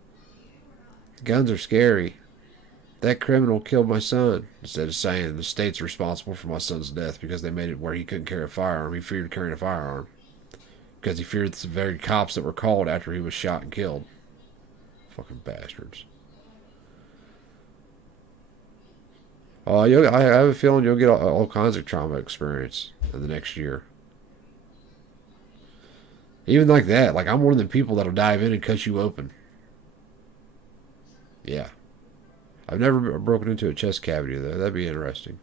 guns are scary. That criminal killed my son. Instead of saying the state's responsible for my son's death because they made it where he couldn't carry a firearm. He feared carrying a firearm because he feared the very cops that were called after he was shot and killed. Fucking bastards. I have a feeling you'll get all kinds of trauma experience in the next year. Even like that, I'm one of the people that'll dive in and cut you open. Yeah. I've never broken into a chest cavity, though. That'd be interesting.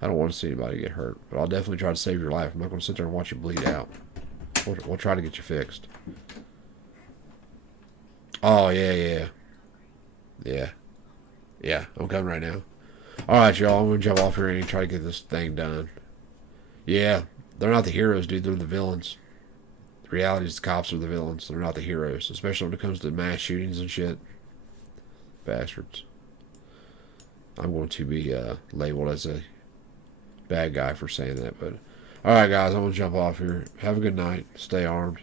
I don't want to see anybody get hurt, but I'll definitely try to save your life. I'm not going to sit there and watch you bleed out. We'll try to get you fixed. Oh, yeah. Yeah, I'm coming right now. Alright, y'all, I'm going to jump off here and try to get this thing done. Yeah, they're not the heroes, dude. They're the villains. The reality is the cops are the villains. They're not the heroes, especially when it comes to mass shootings and shit. Bastards. I'm going to be labeled as a bad guy for saying that, but alright, guys, I'm going to jump off here. Have a good night. Stay armed.